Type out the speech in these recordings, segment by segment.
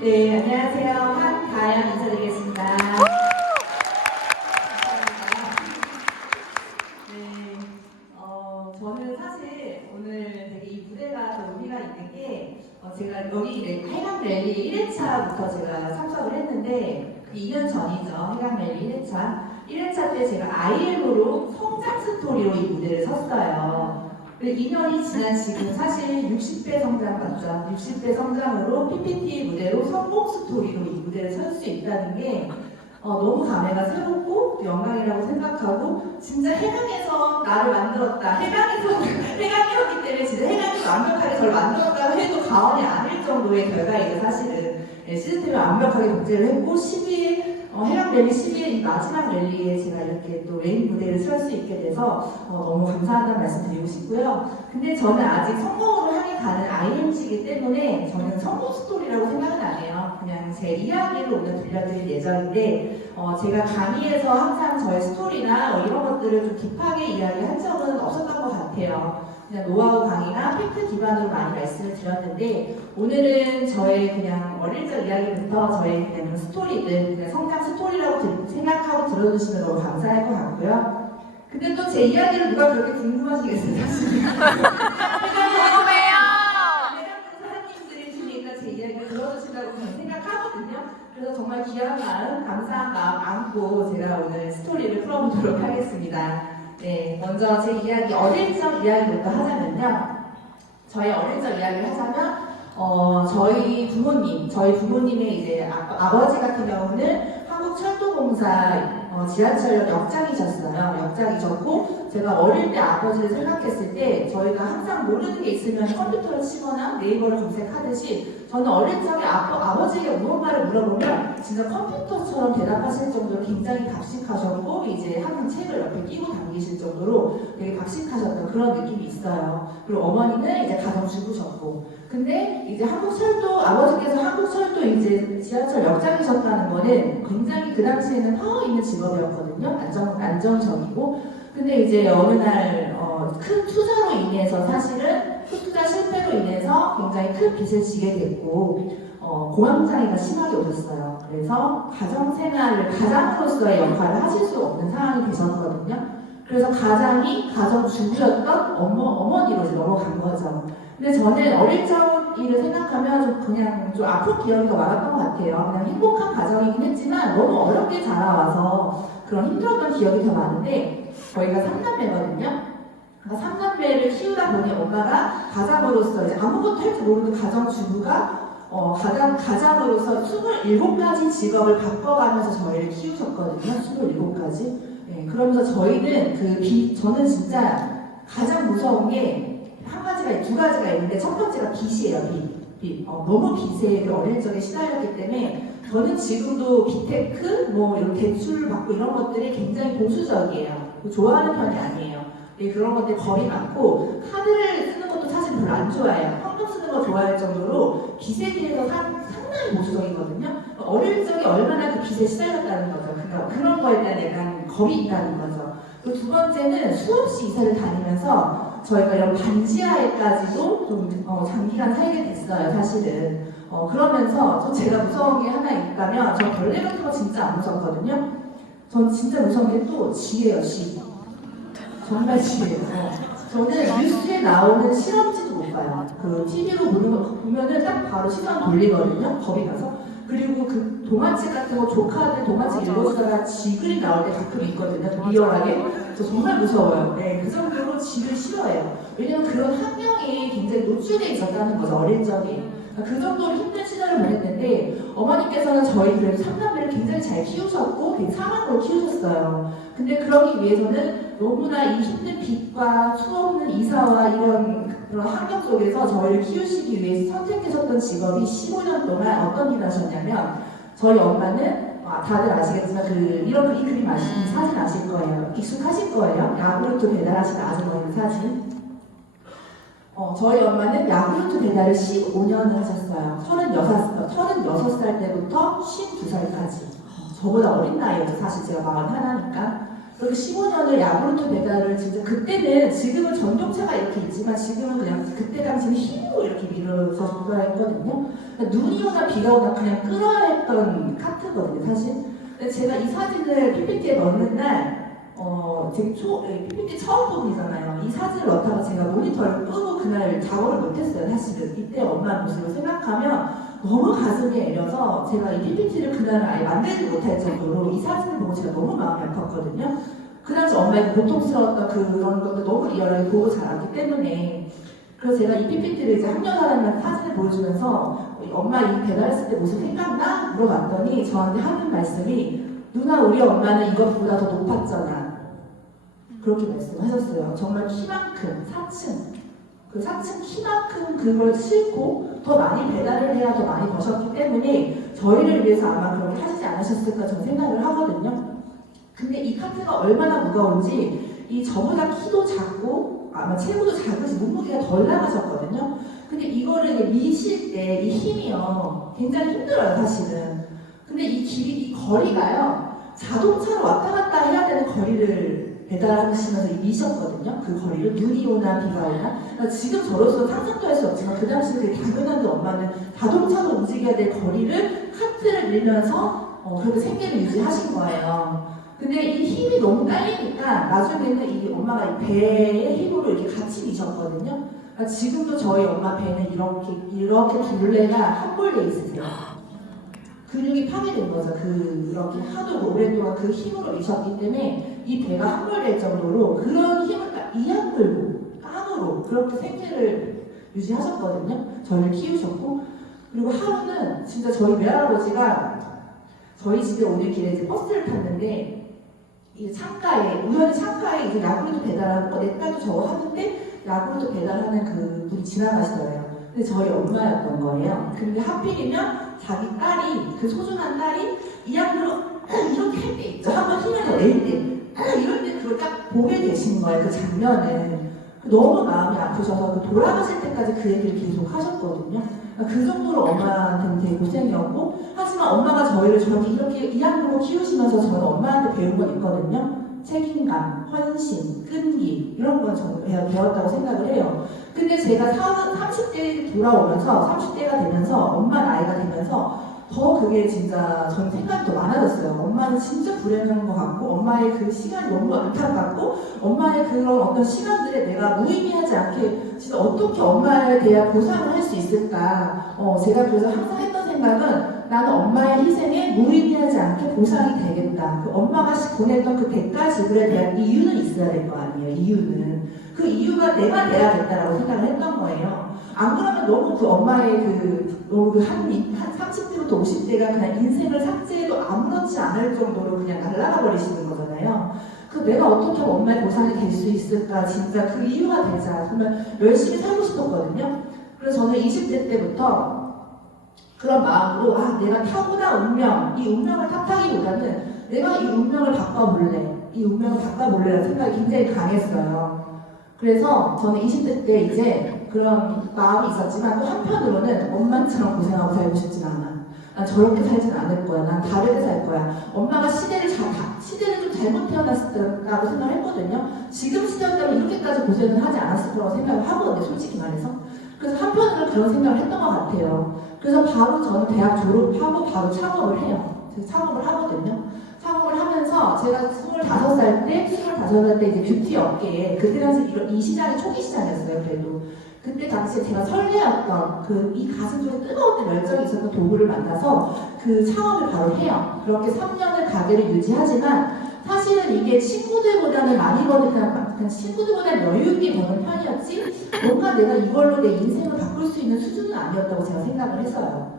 네, 안녕하세요. 한다연 인사드리겠습니다. 네, 저는 사실 오늘 되게 이 무대가 더 의미가 있는 게 제가 여기 해강 랠리 1회차부터 제가 참석을 했는데 2년 전이죠. 해강 랠리 1회차 때 제가 IM으로 성장 스토리로 이 무대를 섰어요. 2년이 지난 지금 사실 60배 성장 맞죠? 60배 성장으로 PPT 무대로 성공 스토리로 이 무대를 설 수 있다는 게 너무 감회가 새롭고 영광이라고 생각하고 진짜 해강에서 나를 만들었다. 해강이었기 때문에 진짜 해강이 완벽하게 저를 만들었다고 해도 과언이 아닐 정도의 결과이죠. 사실은 시스템을 완벽하게 복제를 했고 12일 해강 랠리 12일 이 마지막 랠리에 제가 이렇게 또 메인 무대를 설 수 있게 돼서 너무 감사하다는 말씀 드리고 싶고요. 근데 저는 아직 성공으로 향해 가는 IMC이기 때문에 저는 성공 스토리라고 생각은 안 해요. 그냥 제 이야기를 오늘 들려드릴 예정인데 제가 강의에서 항상 저의 스토리나 이런 것들을 좀 딥하게 이야기한 적은 없었던 것 같아요. 그냥 노하우 강의나 팩트 기반으로 많이 말씀을 드렸는데 오늘은 저의 그냥 어릴 적 이야기부터 저의 그냥 스토리들, 그냥 성장 스토리라고 생각하고 들어주시면 너무 감사할 것 같고요. 근데 또 제 이야기를 누가 그렇게 궁금하시겠어요? 궁금해요. 사장님들이시니까 제 이야기를 들어주신다고 저는 생각하거든요. 그래서 정말 귀한 마음, 감사한 마음 안고 제가 오늘 스토리를 풀어보도록 하겠습니다. 네, 먼저 제 이야기, 어릴 적 이야기부터 하자면요. 저희 어릴 적 이야기를 하자면, 저희 부모님의 이제 아버지 같은 경우는 한국철도공사 지하철역 역장이셨어요. 역장이셨고, 제가 어릴 때 아버지를 생각했을 때, 저희가 항상 모르는 게 있으면 컴퓨터를 치거나 네이버를 검색하듯이, 저는 어릴 적에 아버지에게 무언가를 물어보면, 진짜 컴퓨터처럼 대답하실 정도로 굉장히 박식하셨고, 이제 항상 책을 옆에 끼고 다니실 정도로 되게 박식하셨던 그런 느낌이 있어요. 그리고 어머니는 이제 가정주부셨고, 근데 이제 아버지께서 한국철도 이제 지하철 역장이셨다는 거는 굉장히 그 당시에는 파워 있는 직업이었거든요. 안정적이고. 근데 이제 어느 날, 큰 투자로 인해서 사실은 큰 투자 실패로 인해서 굉장히 큰 빚을 지게 됐고, 공황장애가 심하게 오셨어요. 그래서 가장으로서의 역할을 하실 수 없는 상황이 되셨거든요. 그래서 가정주부였던 어머니로 이제 넘어간 거죠. 근데 저는 어릴 적 일을 생각하면 좀 아픈 기억이 더 많았던 것 같아요. 그냥 행복한 가정이긴 했지만 너무 어렵게 자라와서 그런 힘들었던 기억이 더 많은데 저희가 3남매거든요. 그러니까 3남매를 키우다 보니 엄마가 가장으로서 이제 아무것도 할 줄 모르는 가정주부가 가장으로서 27가지 직업을 바꿔가면서 저희를 키우셨거든요. 27가지. 네, 그러면서 저는 진짜 가장 무서운 게 두 가지가 있는데 첫 번째가 빚이에요. 빚. 너무 빚에 어릴 적에 시달렸기 때문에 저는 지금도 빚테크, 이런 대출 받고 이런 것들이 굉장히 보수적이에요. 좋아하는 편이 아니에요. 네, 그런 것들 겁이 많고 카드를 쓰는 것도 사실 별로 안 좋아해요. 현금 쓰는 거 좋아할 정도로 빚에 대해서 상당히 보수적이거든요. 어릴 적에 얼마나 그 빚에 시달렸다는 거죠. 그러니까 그런 거에 대한 약간 겁이 있다는 거죠. 그리고 두 번째는 수없이 이사를 다니면서 저희가 이런 반지하에까지도 좀 장기간 살게 됐어요, 사실은. 그러면서 제가 무서운 게 하나 있다면, 저 벌레 같은 거 진짜 안 무섭거든요. 전 진짜 무서운 게 또 쥐예요, 쥐. 정말 쥐예요. 저는 뉴스에 나오는 실험지도 못 봐요. 그 TV로 보는 거 보면은 딱 바로 시선 돌리거든요, 겁이 나서. 그리고 그 동화책 같은 거 조카들 동화책 읽어주다가 쥐글이 나올 때 가끔 있거든요. 리얼하게. 저 정말 무서워요. 네, 그 정도로 쥐를 싫어해요. 왜냐면 그런 환경이 굉장히 노출돼 있었다는 거죠, 어릴 적에. 그 정도로 힘든 시절을 보냈는데 어머니께서는 저희 그래도 3남매를 굉장히 잘 키우셨고 되게 사랑으로 키우셨어요. 근데 그러기 위해서는 너무나 이 힘든 빚과 수없는 이사와 이런 그런 환경 속에서 저희를 키우시기 위해 선택하셨던 직업이 15년 동안 어떤 일을 하셨냐면 저희 엄마는 다들 아시겠지만 이 그림 아시는 사진 아실 거예요. 익숙하실 거예요. 야구르트 배달하시는 아주머니 사진. 저희 엄마는 야구르트 배달을 15년을 하셨어요. 36살 때부터 52살까지. 저보다 어린 나이였죠. 사실 제가 41이니까. 그렇게 15년을 야구르트 배달을 진짜 그때는 지금은 전동차가 이렇게 있지만 지금은 그냥 그때 당시는 힘으로 이렇게 밀어서 조달했거든요. 그러니까 눈이 오나 비가 오나 그냥 끌어야 했던 카트거든요, 사실. 근데 제가 이 사진을 PPT에 넣는 날 PPT 처음 보기잖아요. 이 사진을 넣다가 제가 모니터를 끄고 그날 작업을 못했어요, 사실은. 이때 엄마 모습을 생각하면 너무 가슴이 애려서 제가 이 PPT를 그날 아예 만들지 못할 정도로 이 사진을 보고 제가 너무 마음이 아팠거든요. 그 당시 엄마의 고통스러웠던 그런 것도 너무 리얼하게 보고 자랐기 때문에. 그래서 제가 이 PPT를 이제 학년 사람한테 사진을 보여주면서 엄마 이 배달했을 때 모습 생각나? 물어봤더니 저한테 하는 말씀이 누나 우리 엄마는 이것보다 더 높았잖아. 그렇게 말씀하셨어요. 정말 키만큼 4층 그 4층 키만큼 그걸 싣고 더 많이 배달을 해야 더 많이 버셨기 때문에 저희를 위해서 아마 그렇게 하시지 않으셨을까 저는 생각을 하거든요. 근데 이 카트가 얼마나 무거운지 이 저보다 키도 작고 아마 체구도 작으시 몸무게가 덜 나가셨거든요. 근데 이거를 미실 때 이 힘이요 굉장히 힘들어요, 사실은. 근데 이 길이, 이 거리가요 자동차로 왔다 갔다 해야 되는 거리를 배달하시면서 미셨거든요. 그 거리를 눈이 오나 비가 오나. 그러니까 지금 저로서 상상도 할 수 없지만 그 당시에 되게 당연한데 엄마는 자동차로 움직여야 될 거리를 카트를 밀면서 그렇게 생계를 유지하신 거예요. 근데 이 힘이 너무 딸리니까 나중에는 이 엄마가 이 배의 힘으로 이렇게 같이 미셨거든요. 그러니까 지금도 저희 엄마 배는 이렇게 둘레가 함몰돼 있으세요. 근육이 파괴된 거죠. 이렇게 하도 오랫동안 그 힘으로 미셨기 때문에 이 배가 함몰될 정도로 그런 힘을 이악 물고 깡으로 그렇게 생계를 유지하셨거든요. 저를 키우셨고. 그리고 하루는 진짜 저희 외할아버지가 저희 집에 오는 길에 이제 버스를 탔는데 이 창가에 우연히 창가에 이제 야구르트 배달하는 거 내 딸도 저거 하는데 야구르트 배달하는 그 분이 지나가시더래요. 근데 저희 엄마였던 거예요. 근데 하필이면 자기 딸이 그 소중한 딸이 이악으로 이렇게 할 때 있죠. 한번 힘을 더 낼 때 이럴 때 그걸 딱 보게 되신 거예요. 그 장면을. 너무 마음이 아프셔서 그 돌아가실 때까지 그 얘기를 계속 하셨거든요. 그 정도로 엄마한테는 되게 고생이었고 하지만 엄마가 저희를 저렇게 이렇게 이악으로 키우시면서 저는 엄마한테 배운 건 있거든요. 책임감, 헌신, 끈기 이런 건 저는 배웠다고 생각을 해요. 근데 제가 30대 돌아오면서 30대가 되면서 엄마 나이가 되면서 더 그게 진짜 저는 생각이 더 많아졌어요. 엄마는 진짜 불행한 것 같고 엄마의 그 시간이 너무 안타깝고 엄마의 그런 어떤 시간들에 내가 무의미하지 않게 진짜 어떻게 엄마에 대한 보상을 할 수 있을까. 제가 그래서 항상 했던 생각은 나는 엄마의 희생에 무의미하지 않게 보상이 되겠다. 그 엄마가 보냈던 그 대가 지불에 대한 이유는 있어야 될 거 아니에요. 이유는. 그 이유가 내가 돼야겠다라고 생각을 했던 거예요. 안 그러면 너무 그 엄마의 한 30대부터 50대가 그냥 인생을 삭제해도 아무렇지 않을 정도로 그냥 날아가 버리시는 거잖아요. 그 내가 어떻게 하면 엄마의 보상이 될 수 있을까 진짜 그 이유가 되자 정말 열심히 살고 싶었거든요. 그래서 저는 20대 때부터 그런 마음으로 내가 타고난 운명, 이 운명을 탓하기보다는 내가 이 운명을 바꿔볼래, 이 운명을 바꿔볼래라는 생각이 굉장히 강했어요. 그래서 저는 20대 때 이제 그런 마음이 있었지만 또 한편으로는 엄마처럼 고생하고 살고 싶진 않아. 난 저렇게 살진 않을 거야. 난 다르게 살 거야. 엄마가 시대를 좀 잘못 태어났다고 생각을 했거든요. 지금 시대였다면 이렇게까지 고생을 하지 않았을 거라고 생각을 하거든요. 솔직히 말해서. 그래서 한편으로 그런 생각을 했던 것 같아요. 그래서 바로 저는 대학 졸업하고 바로 창업을 해요. 제가 창업을 하거든요. 창업을 하면서 제가 25살 때 이제 뷰티 업계에 그때 당시 이 시장이 초기 시장이었어요. 그래도 그때 당시에 제가 설레었던 이 가슴 속에 뜨거운 열정이 있었던 도구를 만나서 그 창업을 바로 해요. 그렇게 3년을 가게를 유지하지만 사실은 이게 친구들보다는 많이 버는 그냥 친구들보다는 여유 있게 버는 편이었지 뭔가 내가 이걸로 내 인생을 바꿀 수 있는 수준은 아니었다고 제가 생각을 했어요.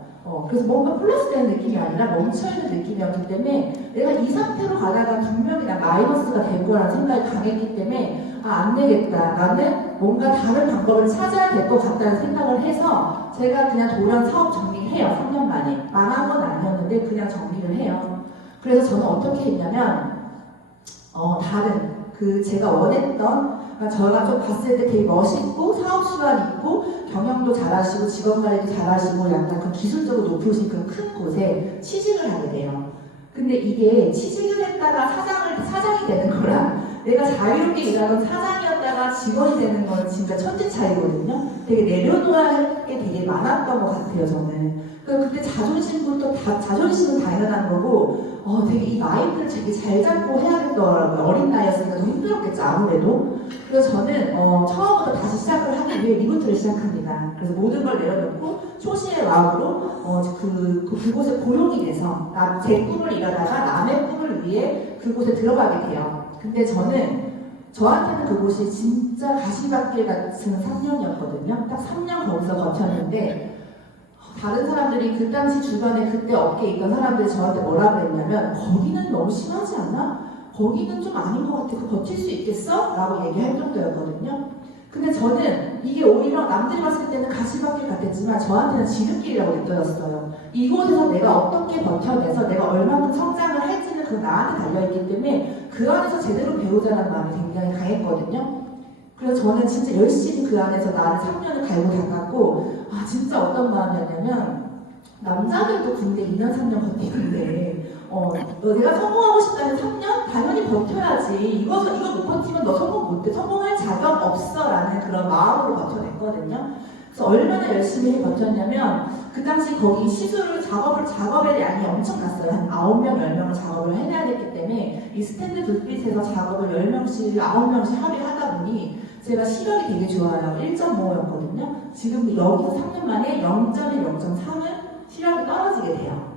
그래서 뭔가 플러스 되는 느낌이 아니라 멈춰있는 느낌이었기 때문에 내가 이 상태로 가다가 분명히 나 마이너스가 될 거라는 생각이 강했기 때문에 안 되겠다. 나는 뭔가 다른 방법을 찾아야 될 것 같다는 생각을 해서 제가 그냥 돌연 사업 정리를 해요. 3년 만에. 망한 건 아니었는데 그냥 정리를 해요. 그래서 저는 어떻게 했냐면 다른 제가 원했던 저가 좀 봤을 때 되게 멋있고 사업 수완 있고 경영도 잘하시고 직원 관리도 잘하시고 약간 그 기술적으로 높으신 그 큰 곳에 취직을 하게 돼요. 근데 이게 취직을 했다가 사장이 되는 거랑 내가 자유롭게 일하던 사장이었다가 직원이 되는 건 진짜 천지 차이거든요. 되게 내려놓아야 할 게 되게 많았던 것 같아요, 저는. 그때 자존심은 당연한 거고, 되게 이 마인드를 되게 잘 잡고 해야겠더라고요. 어린 나이였으니까 더 힘들었겠죠, 아무래도. 그래서 저는 처음부터 다시 시작을 하기 위해 리부트를 시작합니다. 그래서 모든 걸 내려놓고 초심의 마음으로 그곳에 고용이 돼서 제 꿈을 이루다가 남의 꿈을 위해 그곳에 들어가게 돼요. 근데 저한테는 그곳이 진짜 가시밭길 같은 3년이었거든요. 딱 3년 거기서 버텼는데 다른 사람들이 그 당시 주변에 그때 업계에 있던 사람들이 저한테 뭐라 그랬냐면 거기는 너무 심하지 않나? 거기는 좀 아닌 것 같아. 버틸 수 있겠어? 라고 얘기할 정도였거든요. 근데 저는 이게 오히려 남들이 봤을 때는 가시밭길 같았지만 저한테는 지름길이라고 느껴졌어요. 이곳에서 내가 어떻게 버텨내서 내가 얼마큼 성장을 할지는 그 나한테 달려있기 때문에 그 안에서 제대로 배우자는 마음이 굉장히 강했거든요. 그래서 저는 진짜 열심히 그 안에서 나를 3년을 갈고 닦았고 진짜 어떤 마음이었냐면 남자들도 군대 2년 3년 버티는데 내가 성공하고 싶다면 3년? 당연히 버텨야지. 이거 못 버티면 너 성공 못해. 성공할 자격 없어. 라는 그런 마음으로 버텨냈거든요. 그래서 얼마나 열심히 버텼냐면 그 당시 거기 시술을 작업의 양이 엄청났어요. 한 9명, 10명을 작업을 해내야 됐기 때문에 이 스탠드 불빛에서 작업을 10명씩, 9명씩 하루에 하다 보니 제가 시력이 되게 좋아요. 1.5였거든요. 지금 여기서 3년 만에 0.1, 0.3은 시력이 떨어지게 돼요.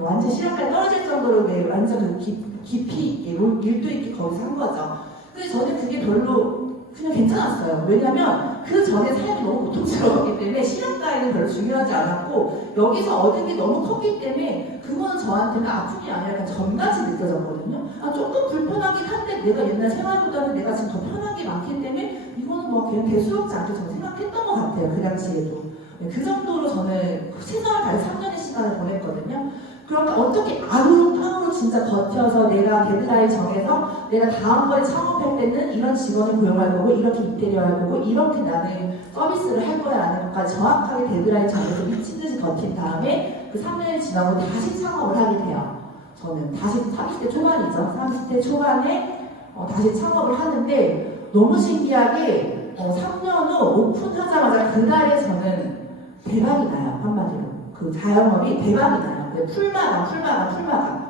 완전 시력까지 떨어질 정도로 완전 깊이 밀도 있게 거기서 한 거죠. 근데 저는 그게 별로 그냥 괜찮았어요. 왜냐면 그 전에 삶이 너무 고통스러웠기 때문에 시력 따위는 별로 중요하지 않았고 여기서 얻은 게 너무 컸기 때문에 그거는 저한테는 아픔이 아니라 그냥 점같이 느껴졌거든요. 조금 불편하긴 한데 내가 옛날 생활보다는 내가 지금 더 편한 게 많기 때문에 이거는 뭐 그냥 대수롭지 않게 저는 생각했던 것 같아요. 그 당시에도. 그 정도로 저는 최선을 다해 3년의 시간을 보냈거든요. 그러니까 어떻게 아무로 진짜 버텨서 내가 데드라인 정해서 내가 다음번에 창업할 때는 이런 직원을 고용할 거고 이렇게 인테리어 할 거고 이렇게 나는 서비스를 할 거야 라는 것까지 정확하게 데드라인 정해서 미친듯이 버틴 다음에 그 3년이 지나고 다시 창업을 하게 돼요. 저는 다시 30대 초반이죠. 30대 초반에 다시 창업을 하는데 너무 신기하게 3년 후 오픈하자마자 그날에 저는 대박이 나요. 한마디로. 그 자영업이 대박이 나요. 풀마감.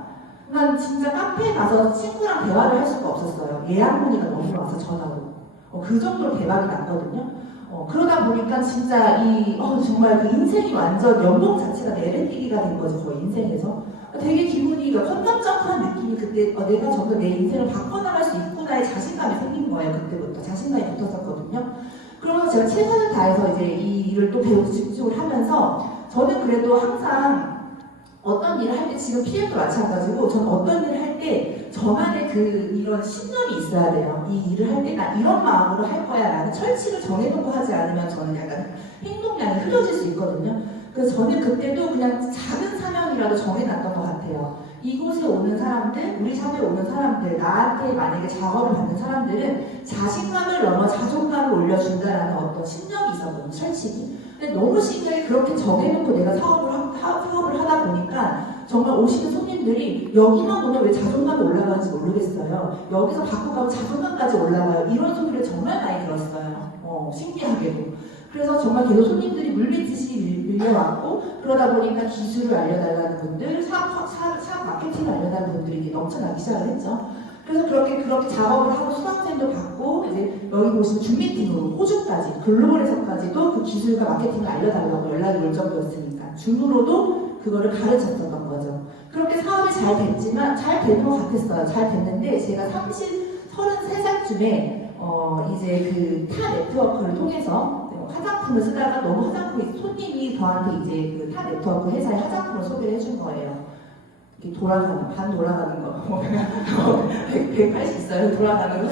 난 진짜 카페에 가서 친구랑 대화를 할 수가 없었어요. 예약 문의가 너무 와서 전화로. 그 정도로 대박이 났거든요. 그러다 보니까 진짜 정말 그 인생이 완전 연봉 자체가 내리뛰기가 된 거죠. 거의 인생에서. 되게 기분이 헌납적한 느낌이 그때 내가 전부 내 인생을 바꿔나갈 수 있구나의 자신감이 생긴 거예요. 그때부터 자신감이 붙었었거든요. 그러면서 제가 최선을 다해서 이제 이 일을 또 배우고 집중을 하면서 저는 그래도 항상 어떤 일을 할 때 지금 PM도 마찬가지고 저는 어떤 일을 할 때 저만의 이런 신념이 있어야 돼요. 이 일을 할 때 나 이런 마음으로 할 거야 라는 철칙을 정해놓고 하지 않으면 저는 약간 행동량이 흐려질 수 있거든요. 그래서 저는 그때도 그냥 작은 사명이라도 정해놨던 것 같아요. 이곳에 오는 사람들, 우리 샵에 오는 사람들, 나한테 만약에 작업을 받는 사람들은 자신감을 넘어 자존감을 올려준다라는 어떤 신념이 있었거든요. 철칙이. 근데 너무 신기하게 그렇게 정해놓고 내가 사업을 하다 보니까 정말 오시는 손님들이 여기만 오면 왜 자존감이 올라가는지 모르겠어요. 여기서 받고 가면 자존감까지 올라가요. 이런 소리를 정말 많이 들었어요. 신기하게도. 그래서 정말 계속 손님들이 물밀듯이 밀려왔고 그러다 보니까 기술을 알려달라는 분들, 사업 마케팅을 알려달라는 분들이 넘쳐나기 시작을 했죠. 그래서 그렇게 작업을 하고 수강생도 받고 이제 여기 보시면 줌미팅으로 호주까지 글로벌에서까지도 그 기술과 마케팅을 알려달라고 연락이 올 정도였으니까 줌으로도 그거를 가르쳤었던 거죠. 그렇게 사업이 잘 됐지만 잘 되는 것 같았어요. 잘 됐는데 제가 33살쯤에 이제 타 네트워크를 통해서 화장품을 쓰다가 너무 손님이 저한테 이제 타 네트워크 회사에 화장품을 소개를 해준 거예요. 반 돌아가는 거. 180 있어요. 돌아가는 거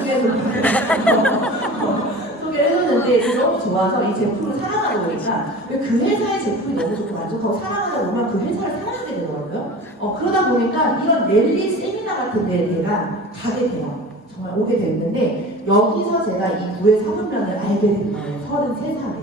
소개를 해줬는데 너무 좋아서 이 제품을 사랑하다 보니까 그 회사의 제품이 너무 좋고 만족하고 사랑하다 보면 그 회사를 사랑하게 되더라고요. 그러다 보니까 이런 랠리 세미나 같은 데 내가 가게 돼요. 정말 오게 됐는데 여기서 제가 이 부의 사분면을 알게 된 거예요. 33살에.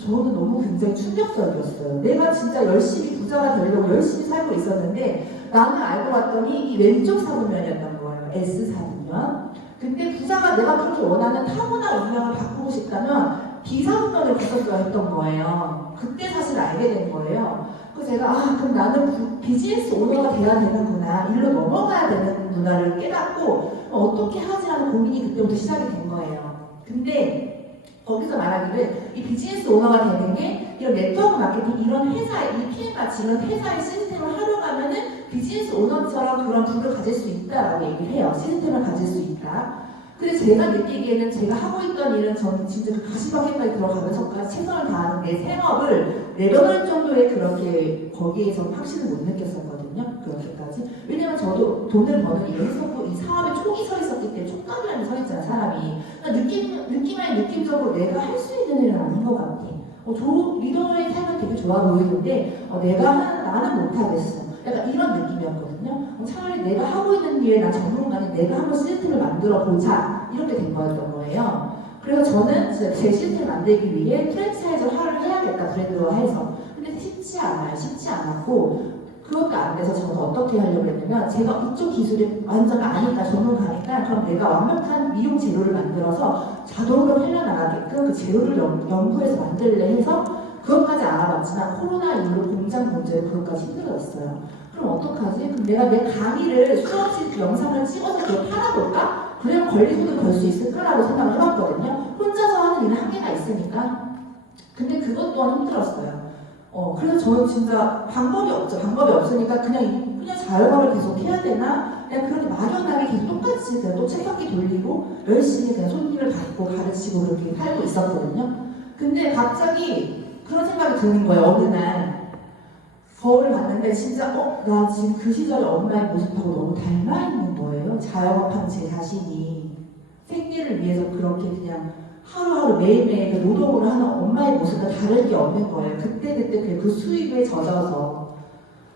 저는 너무 굉장히 충격적이었어요. 내가 진짜 열심히 부자가 되려고 열심히 살고 있었는데 나는 알고 봤더니 이 왼쪽 사분면이었던 거예요. S 사분면. 근데 부자가 내가 그렇게 원하는 타고난 운명을 바꾸고 싶다면 B 사분면을 바꿨어야 했던 거예요. 그때 사실 알게 된 거예요. 그래서 제가 그럼 나는 비즈니스 오너가 돼야 되는구나, 일로 넘어가야 되는구나를 깨닫고 어떻게 하지라는 고민이 그때부터 시작이 된 거예요. 근데 거기서 말하기를 이 비즈니스 오너가 되는 게 이런 네트워크 마케팅, 이런 회사의, 이 PM같이 이런 회사의 시스템을 활용하면은 비즈니스 오너처럼 그런 부를 가질 수 있다라고 얘기를 해요. 시스템을 가질 수 있다. 근데 제가 느끼기에는 제가 하고 있던 일은 저는 진짜 그 가시방에까지 들어가면서까지 최선을 다하는 내 생업을 내려놓을 정도의 그렇게 거기에서 확신을 못 느꼈었거든요. 그렇게까지. 왜냐면 저도 돈을 버는 일을 했었고 이 사업에 촉이 서 있었기 때문에 촉각이라는 게 서 있잖아, 사람이. 느낌적으로 내가 할 수 있는 일은 아닌 것 같아. 리더의 삶은 되게 좋아 보이는데 나는 못하겠어. 약간 이런 느낌이었거든요. 차라리 내가 하고 있는 일에 난 전문가니 내가 한번 시스템을 만들어 보자, 이렇게 된 거였던 거예요. 그래서 저는 제 시스템을 만들기 위해 프랜차이즈화를 해야겠다, 브랜드화해서. 근데 쉽지 않았고 그것도 안 돼서 저는 어떻게 하려고 했냐면 제가 이쪽 기술이 완전 아니까, 전문가니까 그럼 내가 완벽한 미용 재료를 만들어서 자동으로 흘러나가게끔 그 재료를 연구해서 만들래 해서 그것까지 알아봤지만 코로나 이후로 공장 문제로 그것까지 힘들어졌어요. 그럼 어떡하지? 그럼 내가 내 강의를 수업실 그 영상을 찍어서 그걸 팔아볼까? 그래야 권리금도 벌 수 있을까라고 생각을 해봤거든요. 혼자서 하는 일은 한계가 있으니까. 근데 그것 또한 힘들었어요. 그래서 저는 진짜 방법이 없으니까 그냥 자영업을 계속 해야 되나? 그냥 그렇게 막연하게 계속 똑같이 그냥 또 책바퀴 돌리고 열심히 그냥 손님을 받고 가르치고 그렇게 살고 있었거든요. 근데 갑자기 그런 생각이 드는 거예요. 어느 날 거울을 봤는데 진짜 나 지금 그 시절의 엄마의 모습하고 너무 닮아 있는 거예요. 자영업한 제 자신이 생계를 위해서 그렇게 그냥 하루하루 매일매일 그 노동을 하는 엄마의 모습과 다를 게 없는 거예요. 그때 그 수입에 젖어서.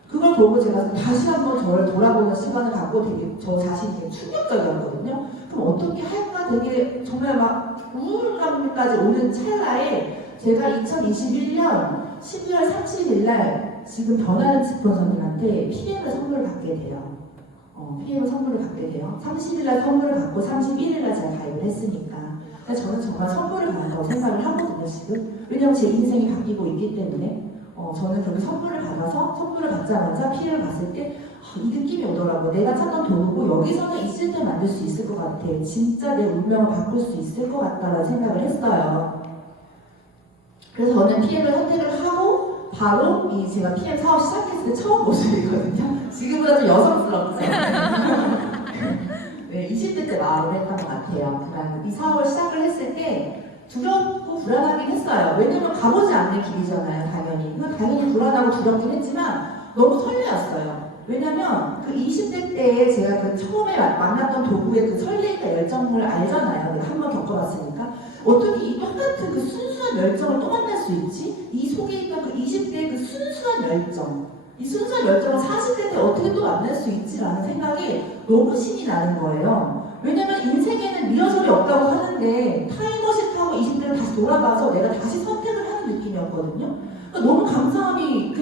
그걸 보고 제가 다시 한번 저를 돌아보는 시간을 갖고 되게 저 자신이 되게 충격적이었거든요. 그럼 어떻게 할까 되게 정말 막 우울감까지 오는 찰나에 제가 2021년 12월 30일 날 지금 변하는 스폰서님한테 PM을 선물을 받게 돼요. PM을 선물을 받게 돼요. 30일 날 선물을 받고 31일 날 제가 가입을 했으니까. 저는 정말 선물을 받았다고 생각을 하거든요, 지금. 왜냐면 제 인생이 바뀌고 있기 때문에. 저는 그렇게 선물을 받자마자 PM을 봤을 때 이 느낌이 오더라고요. 내가 찾던 도구고 여기서는 이 시스템 만들 수 있을 것 같아. 진짜 내 운명을 바꿀 수 있을 것 같다는 생각을 했어요. 그래서 저는 PM을 선택을 하고 바로 제가 PM 사업 시작했을 때 처음 모습이거든요. 지금보다 좀 여성스럽죠. 네, 20대 때 마음을 했던 것 같아요. 이 사업을 시작을 했을 때 두렵고 불안하긴 했어요. 왜냐면 가보지 않는 길이잖아요, 당연히. 당연히 불안하고 두렵긴 했지만 너무 설레었어요. 왜냐면 그 20대 때에 제가 그 처음에 만났던 도구의 그 설레임과 열정을 알잖아요. 내가 한번 겪어봤으니까. 어떻게 이 똑같은 그 순수한 열정을 또 만날 수 있지? 이 속에 있던 그 20대의 그 순수한 열정. 이 순수한 열정을 40대 때 어떻게 또 만날 수 있지라는 생각이 너무 신이 나는 거예요. 왜냐면 인생에는 리허설이 없다고 하는데 타임머신 타고 20대를 다시 돌아가서 내가 다시 선택을 하는 느낌이었거든요. 그러니까 너무 감사함이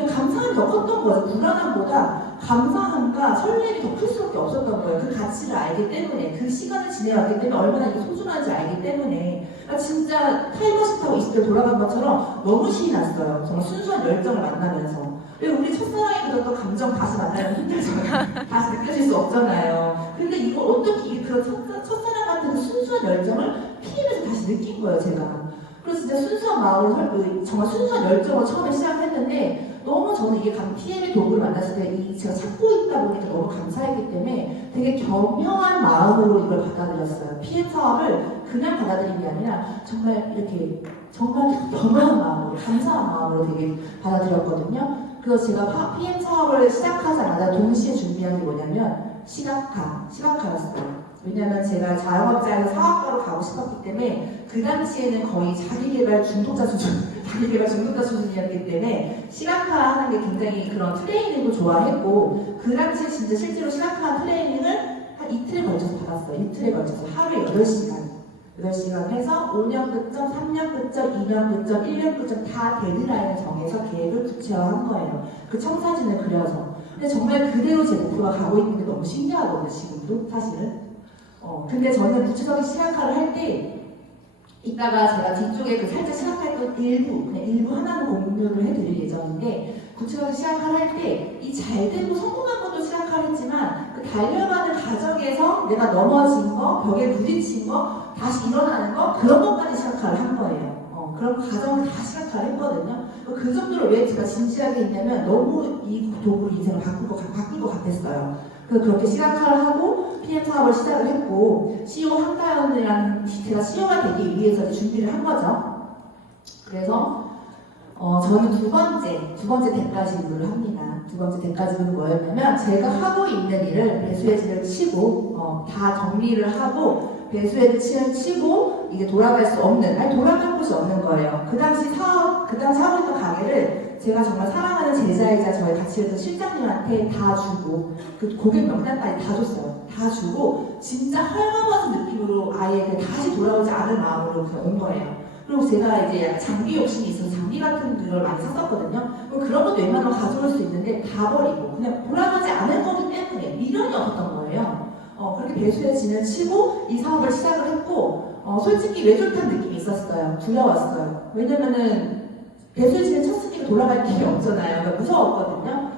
더 컸던 거죠. 불안함보다 감사함과 설렘이 더 클 수밖에 없었던 거예요. 그 가치를 알기 때문에, 그 시간을 지내왔기 때문에 얼마나 이게 소중한지 알기 때문에. 그러니까 진짜 타임머신 타고 20대 돌아간 것처럼 너무 신이 났어요. 정말 순수한 열정을 만나면서. 왜 우리 첫사랑에 그랬던 감정 다시 만나면 힘들잖아요. 다시 느껴질 수 없잖아요. 근데 이거 어떻게 그런 첫사랑 같은 그 순수한 열정을 PM에서 다시 느낀 거예요, 제가. 그래서 진짜 순수한 마음으로 정말 순수한 열정을 처음에 시작했는데 너무 저는 이게 PM의 도구를 만났을 때 제가 찾고 있다 보니까 너무 감사했기 때문에 되게 겸허한 마음으로 이걸 받아들였어요. PM 사업을 그냥 받아들인 게 아니라 정말 이렇게 정말 겸허한 마음으로, 감사한 마음으로 되게 받아들였거든요. 그래서 제가 PM 사업을 시작하자마자 동시에 준비한 게 뭐냐면 시각화였어요. 왜냐면 제가 자영업자에서 사업가로 가고 싶었기 때문에 그 당시에는 거의 자기개발 중독자 수준이었기 때문에 시각화하는 게 굉장히 그런 트레이닝도 좋아했고 그 당시에 진짜 실제로 시각화 트레이닝을 한 이틀에 걸쳐서 받았어요. 이틀에 걸쳐서 하루에 8시간 해서 5년 끝점, 3년 끝점, 2년 끝점, 1년 끝점 다 데드라인을 정해서 계획을 구체화한 거예요. 그 청사진을 그려서. 근데 정말 그대로 제 목표가 가고 있는 게 너무 신기하거든요, 지금도 사실은. 근데 저는 구체적인 시각화를 할 때 이따가 제가 뒤쪽에 그 살짝 시각화했던 그냥 일부 하나는 공유를 해드릴 예정인데, 구체적인 시각화를 할 때 이 잘되고 성공한 것도 시각화를 했지만 그 달려가는 과정에서 내가 넘어진 거, 벽에 부딪힌 거, 다시 일어나는 거, 그런 것까지 시각화를 한 거예요. 그런 과정을 다 시각화를 했거든요. 그 정도로 왜 제가 진지하게 했냐면 너무 이 도구로 인생을 바꿀 것 같았어요. 그래서 그렇게 시각화를 하고 PM 사업을 시작을 했고, CEO 한가연이라는 제가 CEO가 되기 위해서 준비를 한 거죠. 그래서 저는 두 번째 대가집을 합니다. 두 번째 대가집은 뭐였냐면, 제가 하고 있는 일을 배수해지를 치고 다 정리를 하고 배수해를 치고 이게 돌아갈 수 없는, 돌아갈 곳이 없는 거예요. 그 당시 하고 있던 가게를 제가 정말 사랑하는 제자이자 저희 같이 했던 실장님한테 다 주고, 그 고객 명단까지 다 줬어요. 다 주고 진짜 헐거벗은 느낌으로 아예 다시 돌아오지 않을 마음으로 그냥 온 거예요. 그리고 제가 이제 약간 장비 욕심이 있어서 장비 같은 걸 많이 샀었거든요. 그런 것도 웬만하면 가져올 수 있는데 다 버리고 그냥 돌아가지 않을 거기 때문에 미련이 없었던 거예요. 그렇게 배수의 진을 치고 이 사업을 시작을 했고, 솔직히 외줄탄 느낌이 있었어요. 두려웠어요. 왜냐면은 배수의 진을 쳤으니까 돌아갈 길이 없잖아요. 그러니까 무서웠거든요.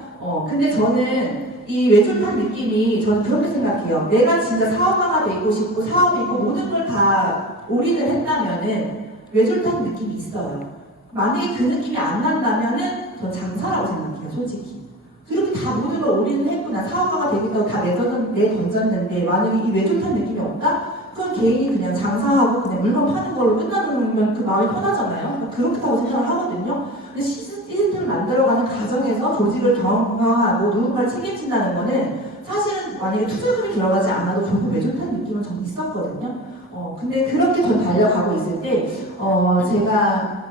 근데 저는 이 외줄탄 느낌이, 저는 그렇게 생각해요. 내가 진짜 사업가가 되고 싶고 사업이 있고 모든 걸 다 올인을 했다면은 외줄탄 느낌이 있어요. 만약에 그 느낌이 안 난다면은 전 장사라고 생각해요, 솔직히. 그렇게 다 모든 걸 올인을 했고 난 사업가가 되겠다고 다 내던졌는데 만약에 이 외줄탄 느낌이 없다? 그건 개인이 그냥 장사하고 그냥 물건 파는 걸로 끝나면 그 마음이 편하잖아요. 그렇다고 생각을 하거든요. 근데 시스템을 만들어가는 과정에서 조직을 경영하고 누군가를 책임진다는 거는 사실은 만약에 투자금이 들어가지 않아도 조금 외줄탄 느낌은 좀 있었거든요. 근데 그렇게 전 달려가고 있을 때 제가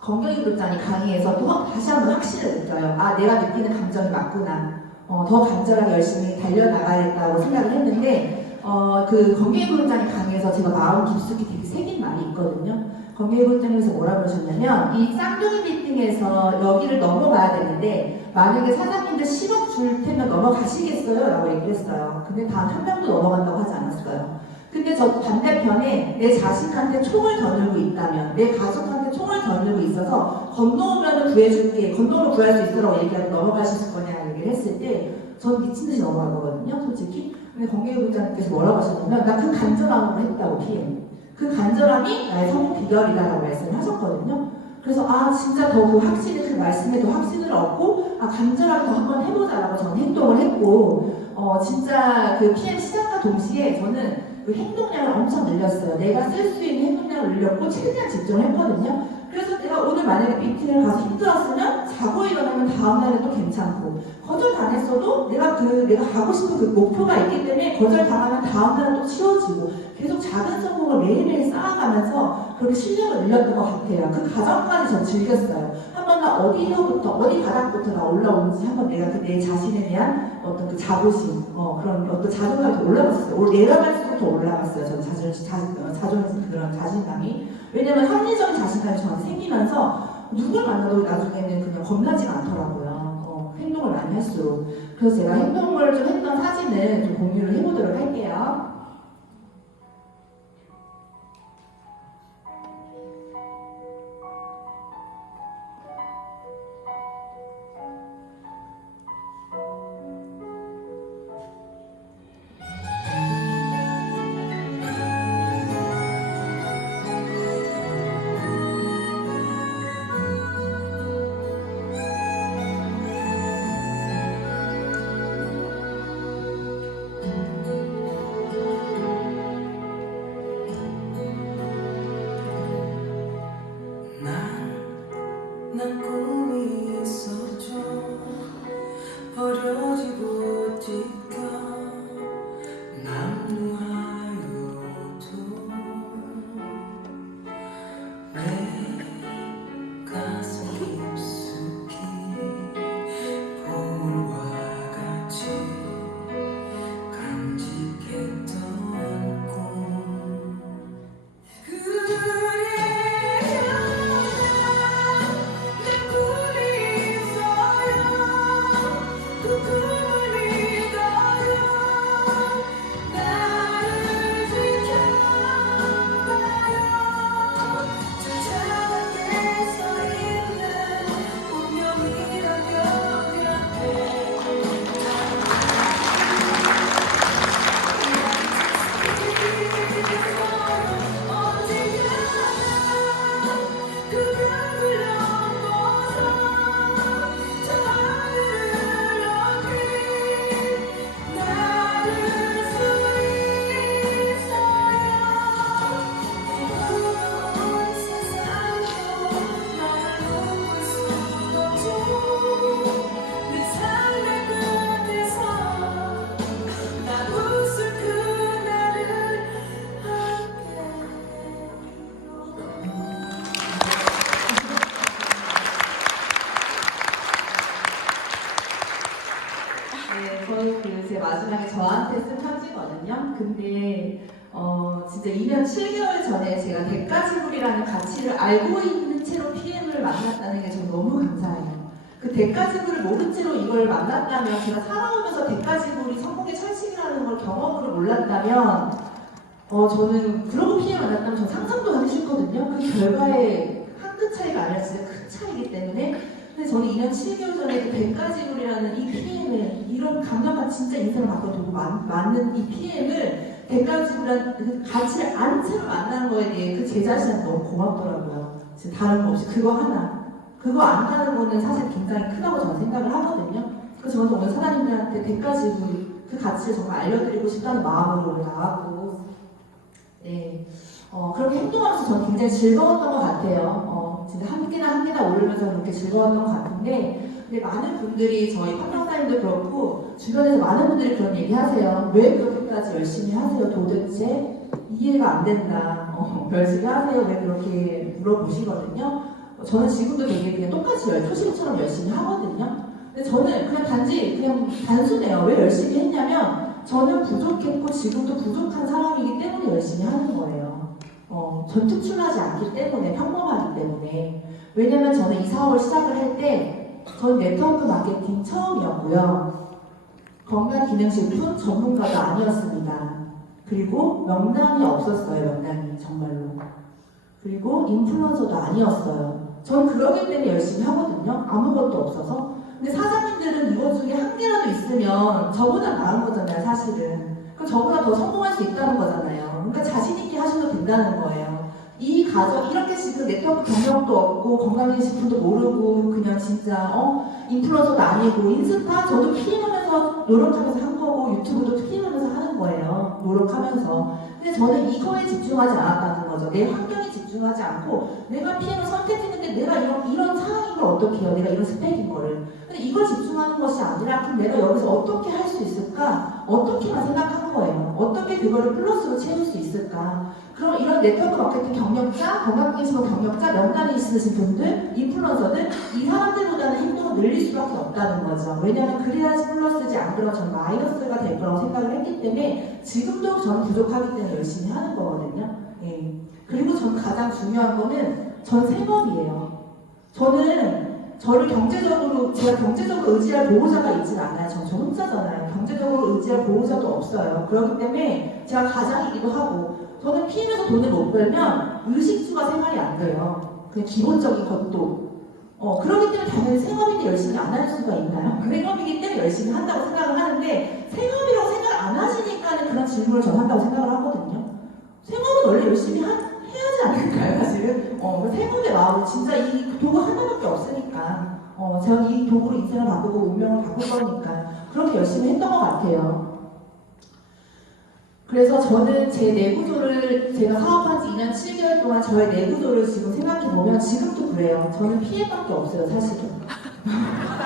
건경희 그룹장이 강의에서 또 다시 한번 확신을 느껴요. 아, 내가 느끼는 감정이 맞구나. 더 간절하게 열심히 달려나가야겠다고 생각을 했는데, 그 건경희 그룹장이 강의에서 제가 마음 깊숙이 되게 새긴 말이 있거든요. 건경희 그룹장에서 뭐라 그러셨냐면, 이 쌍둥이 빌딩에서 여기를 넘어가야 되는데 만약에 사장님들 10억 줄 테면 넘어가시겠어요? 라고 얘기를 했어요. 근데 단 한 명도 넘어간다고 하지 않았어요. 근데 저 반대편에 내 자식한테 총을 겨누고 있다면, 내 가족한테 총을 겨누고 있어서 건너오면 구해줄게, 건너오면 구할 수 있으라고 얘기하고 넘어가실 거냐 얘기를 했을 때 전 미친듯이 넘어간 거거든요, 솔직히. 근데 건경희 부장님께서 뭐라고 하셨냐면, 나 그 간절함으로 했다고 PM. 그 간절함이 나의 성공 비결이다라고 말씀을 하셨거든요. 그래서 진짜 더 그 확신을, 그 말씀에 더 확신을 얻고 간절하게 더 한번 해보자라고 저는 행동을 했고, 진짜 그 PM 시작과 동시에 저는 그 행동량을 엄청 늘렸어요. 내가 쓸 수 있는 행동량을 늘렸고 최대한 집중을 했거든요. 그래서 내가 오늘 만약에 미팅을 가서 힘들었으면 자고 일어나면 다음날은 또 괜찮고, 거절당했어도 내가 가고 싶은 그 목표가 있기 때문에 거절당하면 다음날은 또 치워지고, 계속 작은 성공을 매일매일 쌓아가면서 그렇게 실력을 늘렸던 것 같아요. 그 과정까지 전 즐겼어요. 한번 나 어디 바닥부터 나 올라오는지 한번 내가 내 자신에 대한 어떤 그 자부심, 그런 어떤 자존감이 더 올라갔어요. 내려갈수록 더 올라갔어요. 저는 그런 자신감이. 왜냐면 합리적인 자신감이 저한테 생기면서 누굴 만나도 나중에는 그냥 겁나지가 않더라고요. 행동을 많이 할수록. 그래서 제가 행동을 좀 했던 사진을 좀 공유를 해보도록 할게요. 난 꿈이 있었죠. 버려지고 찢겨 나무하여도 내 가슴 깊숙이 볼과 같이 간직했던 꿈. 그 네, 저는 제 마지막에 저한테 쓴 편지거든요. 근데 진짜 2년 7개월 전에 제가 대가지불이라는 가치를 알고 있는 채로 PM을 만났다는 게 저는 너무 감사해요. 그 대가지불을 모른 채로 이걸 만났다면, 제가 살아오면서 대가지불이 성공의 철칙이라는 걸 경험으로 몰랐다면, 저는 그러고 PM 만났다면 전 상상도 하기 싫거든요. 그 결과의 한 끗 차이가 아니라 진짜 큰 차이기 때문에. 근데 저는 2년 7개월 전에 그 대가지불이라는 이 PM을, 이런 강력한 진짜 인생을 갖고 두고 맞는 이 PM을 대가지불이라는 그 가치를 아는 채로 만나는 거에 대해 그 제 자신한테 너무 고맙더라고요. 진짜 다른 거 없이 그거 하나. 그거 안 하는 거는 사실 굉장히 크다고 저는 생각을 하거든요. 그래서 저는 오늘 사장님들한테 대가지불 그 가치를 정말 알려드리고 싶다는 마음으로 오늘 나왔고, 네. 그렇게 행동하면서 저는 굉장히 즐거웠던 것 같아요. 진짜 한 개나 오르면서 그렇게 즐거웠던 것 같은데, 근데 많은 분들이, 저희 판명사님도 그렇고 주변에서 많은 분들이 그런 얘기 하세요. 왜 그렇게까지 열심히 하세요? 도대체 이해가 안 된다. 열심히 하세요? 왜 그렇게 물어보시거든요. 저는 지금도 되게 그냥 똑같이 초심처럼 열심히 하거든요. 근데 저는 그냥 단순해요. 왜 열심히 했냐면, 저는 부족했고 지금도 부족한 사람이기 때문에 열심히 하는 거예요. 전 특출나지 않기 때문에, 평범하기 때문에. 왜냐면 저는 이 사업을 시작을 할 때, 전 네트워크 마케팅 처음이었고요. 건강기능식품 전문가도 아니었습니다. 그리고 명당이 없었어요, 명당이 정말로. 그리고 인플루언서도 아니었어요. 전 그러기 때문에 열심히 하거든요. 아무것도 없어서. 근데 사장님들은 이거 중에 한 개라도 있으면 저보다 나은 거잖아요, 사실은. 그럼 저보다 더 성공할 수 있다는 거잖아요. 그러니까 자신있게 하셔도 된다는 거예요. 이 가정, 이렇게 지금 네트워크 경력도 없고 건강기능식품도 모르고 그냥 진짜 인플루언서도 아니고 인스타 저도 PM하면서 노력하면서 한 거고, 유튜브도 PM하면서 하는 거예요. 노력하면서. 근데 저는 이거에 집중하지 않았다는 거죠. 내 환경에 집중하지 않고, 내가 PM을 선택했는데 내가 이런 상황인 걸 어떻게 해요? 내가 이런 스펙인 거를. 근데 이걸 집중하는 것이 아니라, 그럼 내가 여기서 어떻게 할 수 있을까? 어떻게만 생각하는 거예요. 어떻게 그거를 플러스로 채울 수 있을까? 그럼 이런 네트워크 마케팅 경력자, 건강기능식품 경력자, 명단에 있으신 분들, 인플루언서들, 이 사람들보다는 행동을 늘릴 수밖에 없다는 거죠. 왜냐하면 그래야지 플러스지, 안 그러면 전 마이너스가 될 거라고 생각을 했기 때문에, 지금도 저는 부족하기 때문에 열심히 하는 거거든요. 예. 그리고 전 가장 중요한 거는 전 생업이에요. 저는 저를 경제적으로, 제가 경제적으로 의지할 보호자가 있진 않아요. 저 혼자잖아요. 경제적으로 의지할 보호자도 없어요. 그렇기 때문에 제가 가장이기도 하고, 저는 PM에서 돈을 못 벌면 의식주가 생활이 안 돼요. 그냥 기본적인 것도. 그렇기 때문에 당연히 생업인데 열심히 안 할 수가 있나요? 생업이기 때문에 열심히 한다고 생각을 하는데, 생업이라고 생각을 안 하시니까는 그런 질문을 저는 한다고 생각을 하거든요. 생업은 원래 열심히 해야지 않을까요, 사실은? 생업의 마음은 진짜 이 도구 하나밖에 없으니까. 제가 이 도구로 인생을 바꾸고 운명을 바꿀 거니까. 그렇게 열심히 했던 것 같아요. 그래서 저는 제 내구조를, 제가 사업한 지 2년 7개월 동안 저의 내구조를 지금 생각해보면 지금도 그래요. 저는 PM밖에 없어요, 사실은.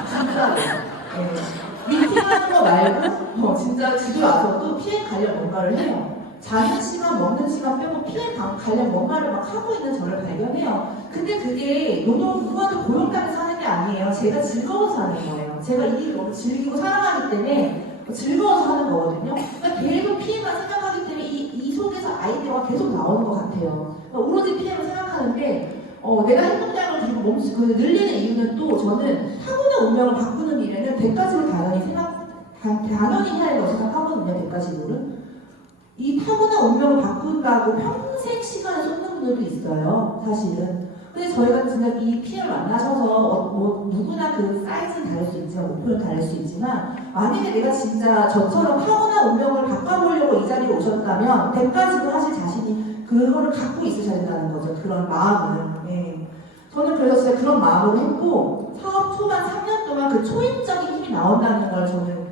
진짜로. 네. 미팅하는 거 말고 진짜 집에 와서도 PM 관련 뭔가를 해요. 자는 시간, 먹는 시간 빼고 PM 관련 뭔가를 막 하고 있는 저를 발견해요. 근데 그게 누구와도 고용당해서 하는 게 아니에요. 제가 즐거워서 하는 거예요. 제가 이 일을 너무 즐기고 사랑하기 때문에 즐거워서 하는 거거든요. 그러니까 계속 PM만 생각하기 때문에 이 속에서 아이디어가 계속 나오는 것 같아요. 그러니까 오로지 PM을 생각하는데, 내가 행동량을 계속 늘리는 이유는, 또 저는 타고난 운명을 바꾸는 일에는 100가지를 당연히 해야 된다고 생각하거든요. 100가지로는. 이 타고난 운명을 바꾼다고 평생 시간을 쏟는 분들도 있어요, 사실은. 근데 저희가 진짜 이 PM을 만나셔서 누구나 그 사이즈는 다를 수 있지만, 목표는 다를 수 있지만, 만약에 내가 진짜 저처럼 타고난 운명을 바꿔보려고 이 자리에 오셨다면 100가지로 하실 자신이 그거를 갖고 있으셔야 된다는 거죠. 그런 마음을. 예. 저는 그래서 진짜 그런 마음으로 했고, 사업 초반 3년 동안 그 초인적인 힘이 나온다는 걸 저는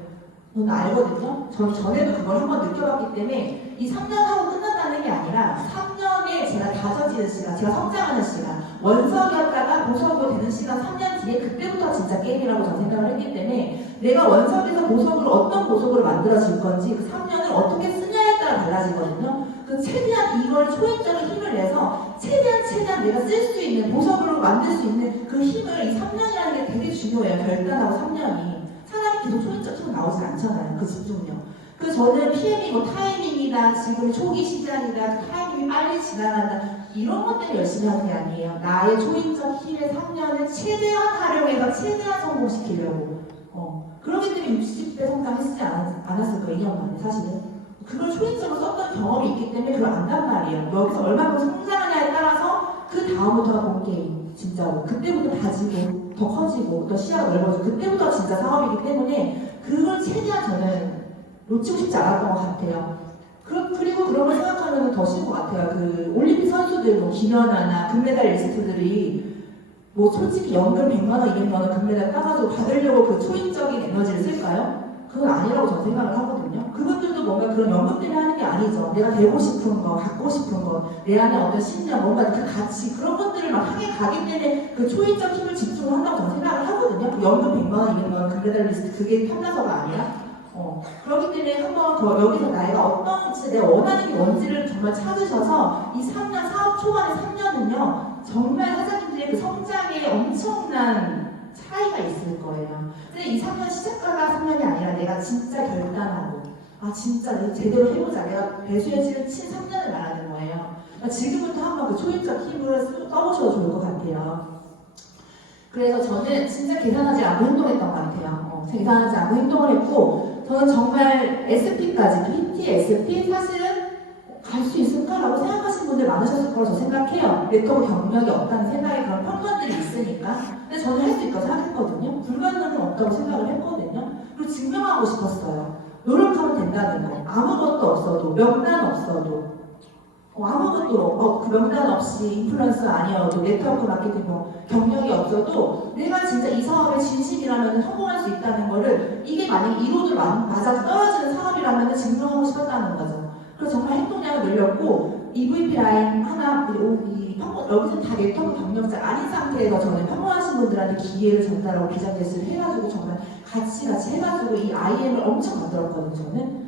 알거든요. 저는 전에도 그걸 한번 느껴봤기 때문에, 이 3년 하고 끝난다는 게 아니라 3년에 제가 다져지는 시간, 제가 성장하는 시간, 원석이었다가 보석으로 되는 시간 3년 뒤에, 그때부터 진짜 게임이라고 저는 생각을 했기 때문에, 내가 원석에서 보석으로 어떤 보석으로 만들어질 건지 그 3년을 어떻게 쓰냐에 따라 달라지거든요. 그 최대한 이걸 초인적인 힘을 내서 최대한 내가 쓸 수 있는, 보석으로 만들 수 있는 그 힘을, 이 3년이라는 게 되게 중요해요. 결단하고 3년이. 사람이 계속 초인적 힘이 나오지 그 집중력. 그 저는 PM이 뭐 타이밍이다, 지금 초기 시장이다, 그 타이밍이 빨리 지나간다, 이런 것 때문에 열심히 하는 게 아니에요. 나의 초인적 힘의 3년을 최대한 활용해서 최대한 성공시키려고. 그렇기 때문에 60대 성장했지 않았을 거예요, 2년 만에 사실은. 그걸 초인적으로 썼던 경험이 있기 때문에 그걸 안단 말이에요. 여기서 얼마큼 성장하냐에 따라서 그 다음부터가 본 게임, 진짜로. 그때부터 다지고, 더 커지고, 더 시야가 넓어지고, 그때부터 진짜 사업이기 때문에 그걸 최대한 저는 놓치고 싶지 않았던 것 같아요. 그리고 그런 걸 생각하면 더 쉬운 것 같아요. 그 올림픽 선수들, 뭐 김연아나 금메달 리스트들이 뭐 솔직히 연금 100만원, 200만원 금메달 따가지고 받으려고 그 초인적인 에너지를 쓸까요? 그건 아니라고 저는 생각을 하거든요. 그분들도 뭔가 그런 연금 때문에 하는 게 아니죠. 내가 되고 싶은 거, 갖고 싶은 거, 내 안에 어떤 신념, 뭔가 그 가치, 그런 것들을 막 향해 가기 때문에 그 초인적 힘을 집중을 한다고 저는 생각을 하거든요. 그 연금 100만원, 200만원 금메달 리스트, 그게 탐나서가 아니라. 그렇기 때문에 한번 여기서 나이가 어떤 진짜 내가 원하는 게 뭔지를 정말 찾으셔서 이 3년, 사업 초반의 3년은요, 정말 사장님들의 그 성장에 엄청난 차이가 있을 거예요. 근데 이 3년 시작가가 3년이 아니라 내가 진짜 결단하고, 진짜 내가 제대로 해보자, 내가 배수의 질을 친 3년을 말하는 거예요. 그러니까 지금부터 한번 그 초인적 힘을 써보셔도 좋을 것 같아요. 그래서 저는 진짜 계산하지 않고 행동했던 것 같아요. 계산하지 않고 행동을 했고, 저는 정말 SP까지, PT, SP, 사실은 갈 수 있을까라고 생각하시는 분들 많으셨을 거라고 저 생각해요. 네트워크 경력이 없다는 생각에 그런 편견들이 있으니까. 근데 저는 할 수 있다고 생각했거든요. 불가능은 없다고 생각을 했거든요. 그리고 증명하고 싶었어요. 노력하면 된다는 거. 아무것도 없어도, 명단 없어도, 아무것도 그 명단 없이 인플루언서 아니어도 네트워크 마케팅 경력이 없어도 내가 진짜 이 사업에 진심이라면 성공할 수 있다는 거를, 이게 만약 이로도 맞아 떨어지는 사업이라면 증명하고 싶었다는 거죠. 그래서 정말 행동량을 늘렸고 EVP 라인 하나, 여기서 다 네트워크 경력자 아닌 상태에서 저는 평범하신 분들한테 기회를 전달하고 비전 제시를 해가지고 정말 같이 해가지고 이 IM을 엄청 만들었거든요. 저는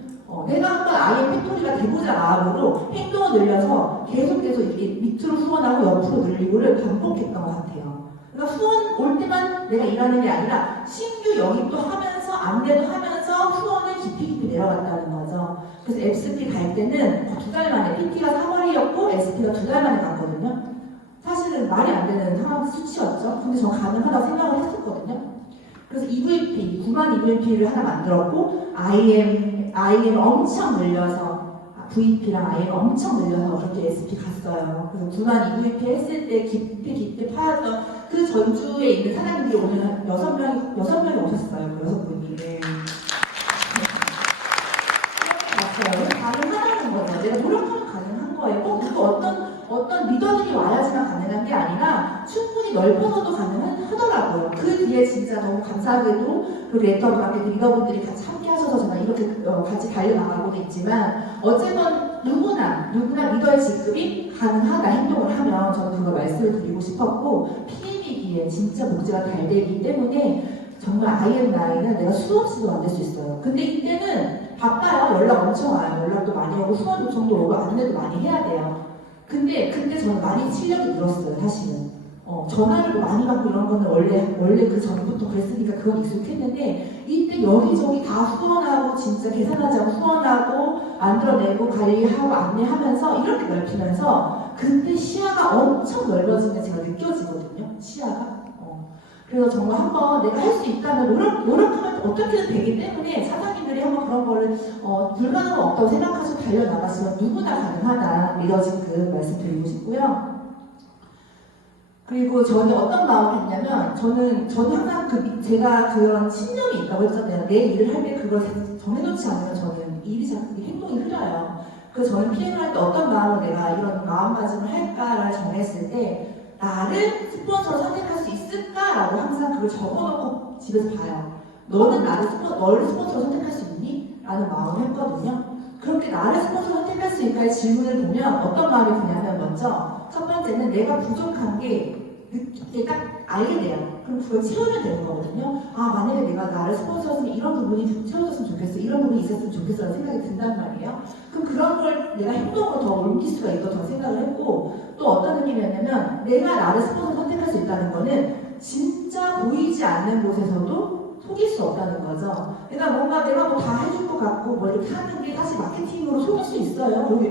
내가 한번 IM 팩토리가 되고자 마음으로 행동을 늘려서 계속 이렇게 밑으로 후원하고 옆으로 늘리고를 반복했던 것 같아요. 그러니까 후원 올 때만 내가 일하는 게 아니라 신규 영입도 하면서 안내도 하면서 후원을 깊이 내려갔다는 거죠. 그래서 SP 갈 때는 2달 만에, PT가 3월이었고 SP가 2달 만에 갔거든요. 사실은 말이 안 되는 상황 수치였죠. 근데 저 가능하다고 생각을 했었거든요. 그래서 EVP, 9만 EVP를 하나 만들었고 IM 엄청 늘려서 VP랑 IM 엄청 늘려서 그렇게 SP 갔어요. 그래서 9만 EVP 했을 때 깊이 파였던 그 전주에 있는 사장님들이 오늘 한 6명이 오셨어요. 그 6분이. 네. 맞아요. 가능하다는 거죠. 내가 노력하면 가능한 거예요. 꼭 그거 어떤 리더들이 와야지만 가능한 게 아니라 충분히 넓어서도 가능하더라고요. 그 뒤에 진짜 너무 감사하게도 그 네트워크 마케팅 리더분들이 같이 함께 하셔서 제가 이렇게 같이 달려나가고도 있지만, 어쨌든 누구나 리더의 직급이 가능하다 행동을 하면 저는 그걸 말씀을 드리고 싶었고, PM이기에 진짜 복지가 잘 되기 때문에 정말 IM 나이는 내가 수없이도 만들 수 있어요. 근데 이때는 바빠요. 연락 엄청 와요. 연락도 많이 오고 후원 요청도 오고 안내도 많이 해야 돼요. 근데 그때 저는 많이 실력이 늘었어요. 사실은 전화를 많이 받고 이런 거는 원래 그 전부터 그랬으니까 그건 익숙했는데, 이때 여기저기 다 후원하고 진짜 계산하지 않고 후원하고 만들어내고 관리하고 안내하면서 이렇게 넓히면서 그때 시야가 엄청 넓어지는 게 제가 느껴지거든요. 시야가. 그래서 정말 한번 내가 할 수 있다면 노력하면 어떻게든 되기 때문에 사장님들이 한번 그런 거를 불가능은 없다고 생각하시고 달려나가시면 누구나 가능하다, 리더십 그 말씀 드리고 싶고요. 그리고 저는 어떤 마음을 했냐면, 저는 항상 제가 그런 신념이 있다고 했잖아요. 내 일을 할 때 그걸 정해놓지 않으면 저는 행동이 흐려요. 그래서 저는 PM을 할 때 어떤 마음으로 내가 이런 마음가짐을 할까를 정했을 때, 나를 스폰서로 선택할 수 있을까라고 항상 그걸 적어놓고 집에서 봐요. 너는 너를 스폰서로 선택할 수 있니? 라는 마음을 했거든요. 그렇게 나를 스폰서로 선택할 수 있을까의 질문을 보면 어떤 마음이 드냐면, 먼저 첫 번째는 내가 부족한 게 딱 알게 돼요. 그럼 그걸 채우면 되는 거거든요. 만약에 내가 나를 스폰서였으면 이런 부분이 채워졌으면 좋겠어, 이런 부분이 있었으면 좋겠어 라는 생각이 든단 말이에요. 그럼 그런 걸 내가 행동으로 더 옮길 수가 있다고 저는 생각을 했고, 또 어떤 느낌이었냐면, 내가 나를 스폰서 선택할 수 있다는 거는 진짜 보이지 않는 곳에서도 속일 수 없다는 거죠. 그러니까 뭔가 내가 뭐 다 해줄 것 같고 뭐 이렇게 하는 게 사실 마케팅으로 속일 수 있어요. 여기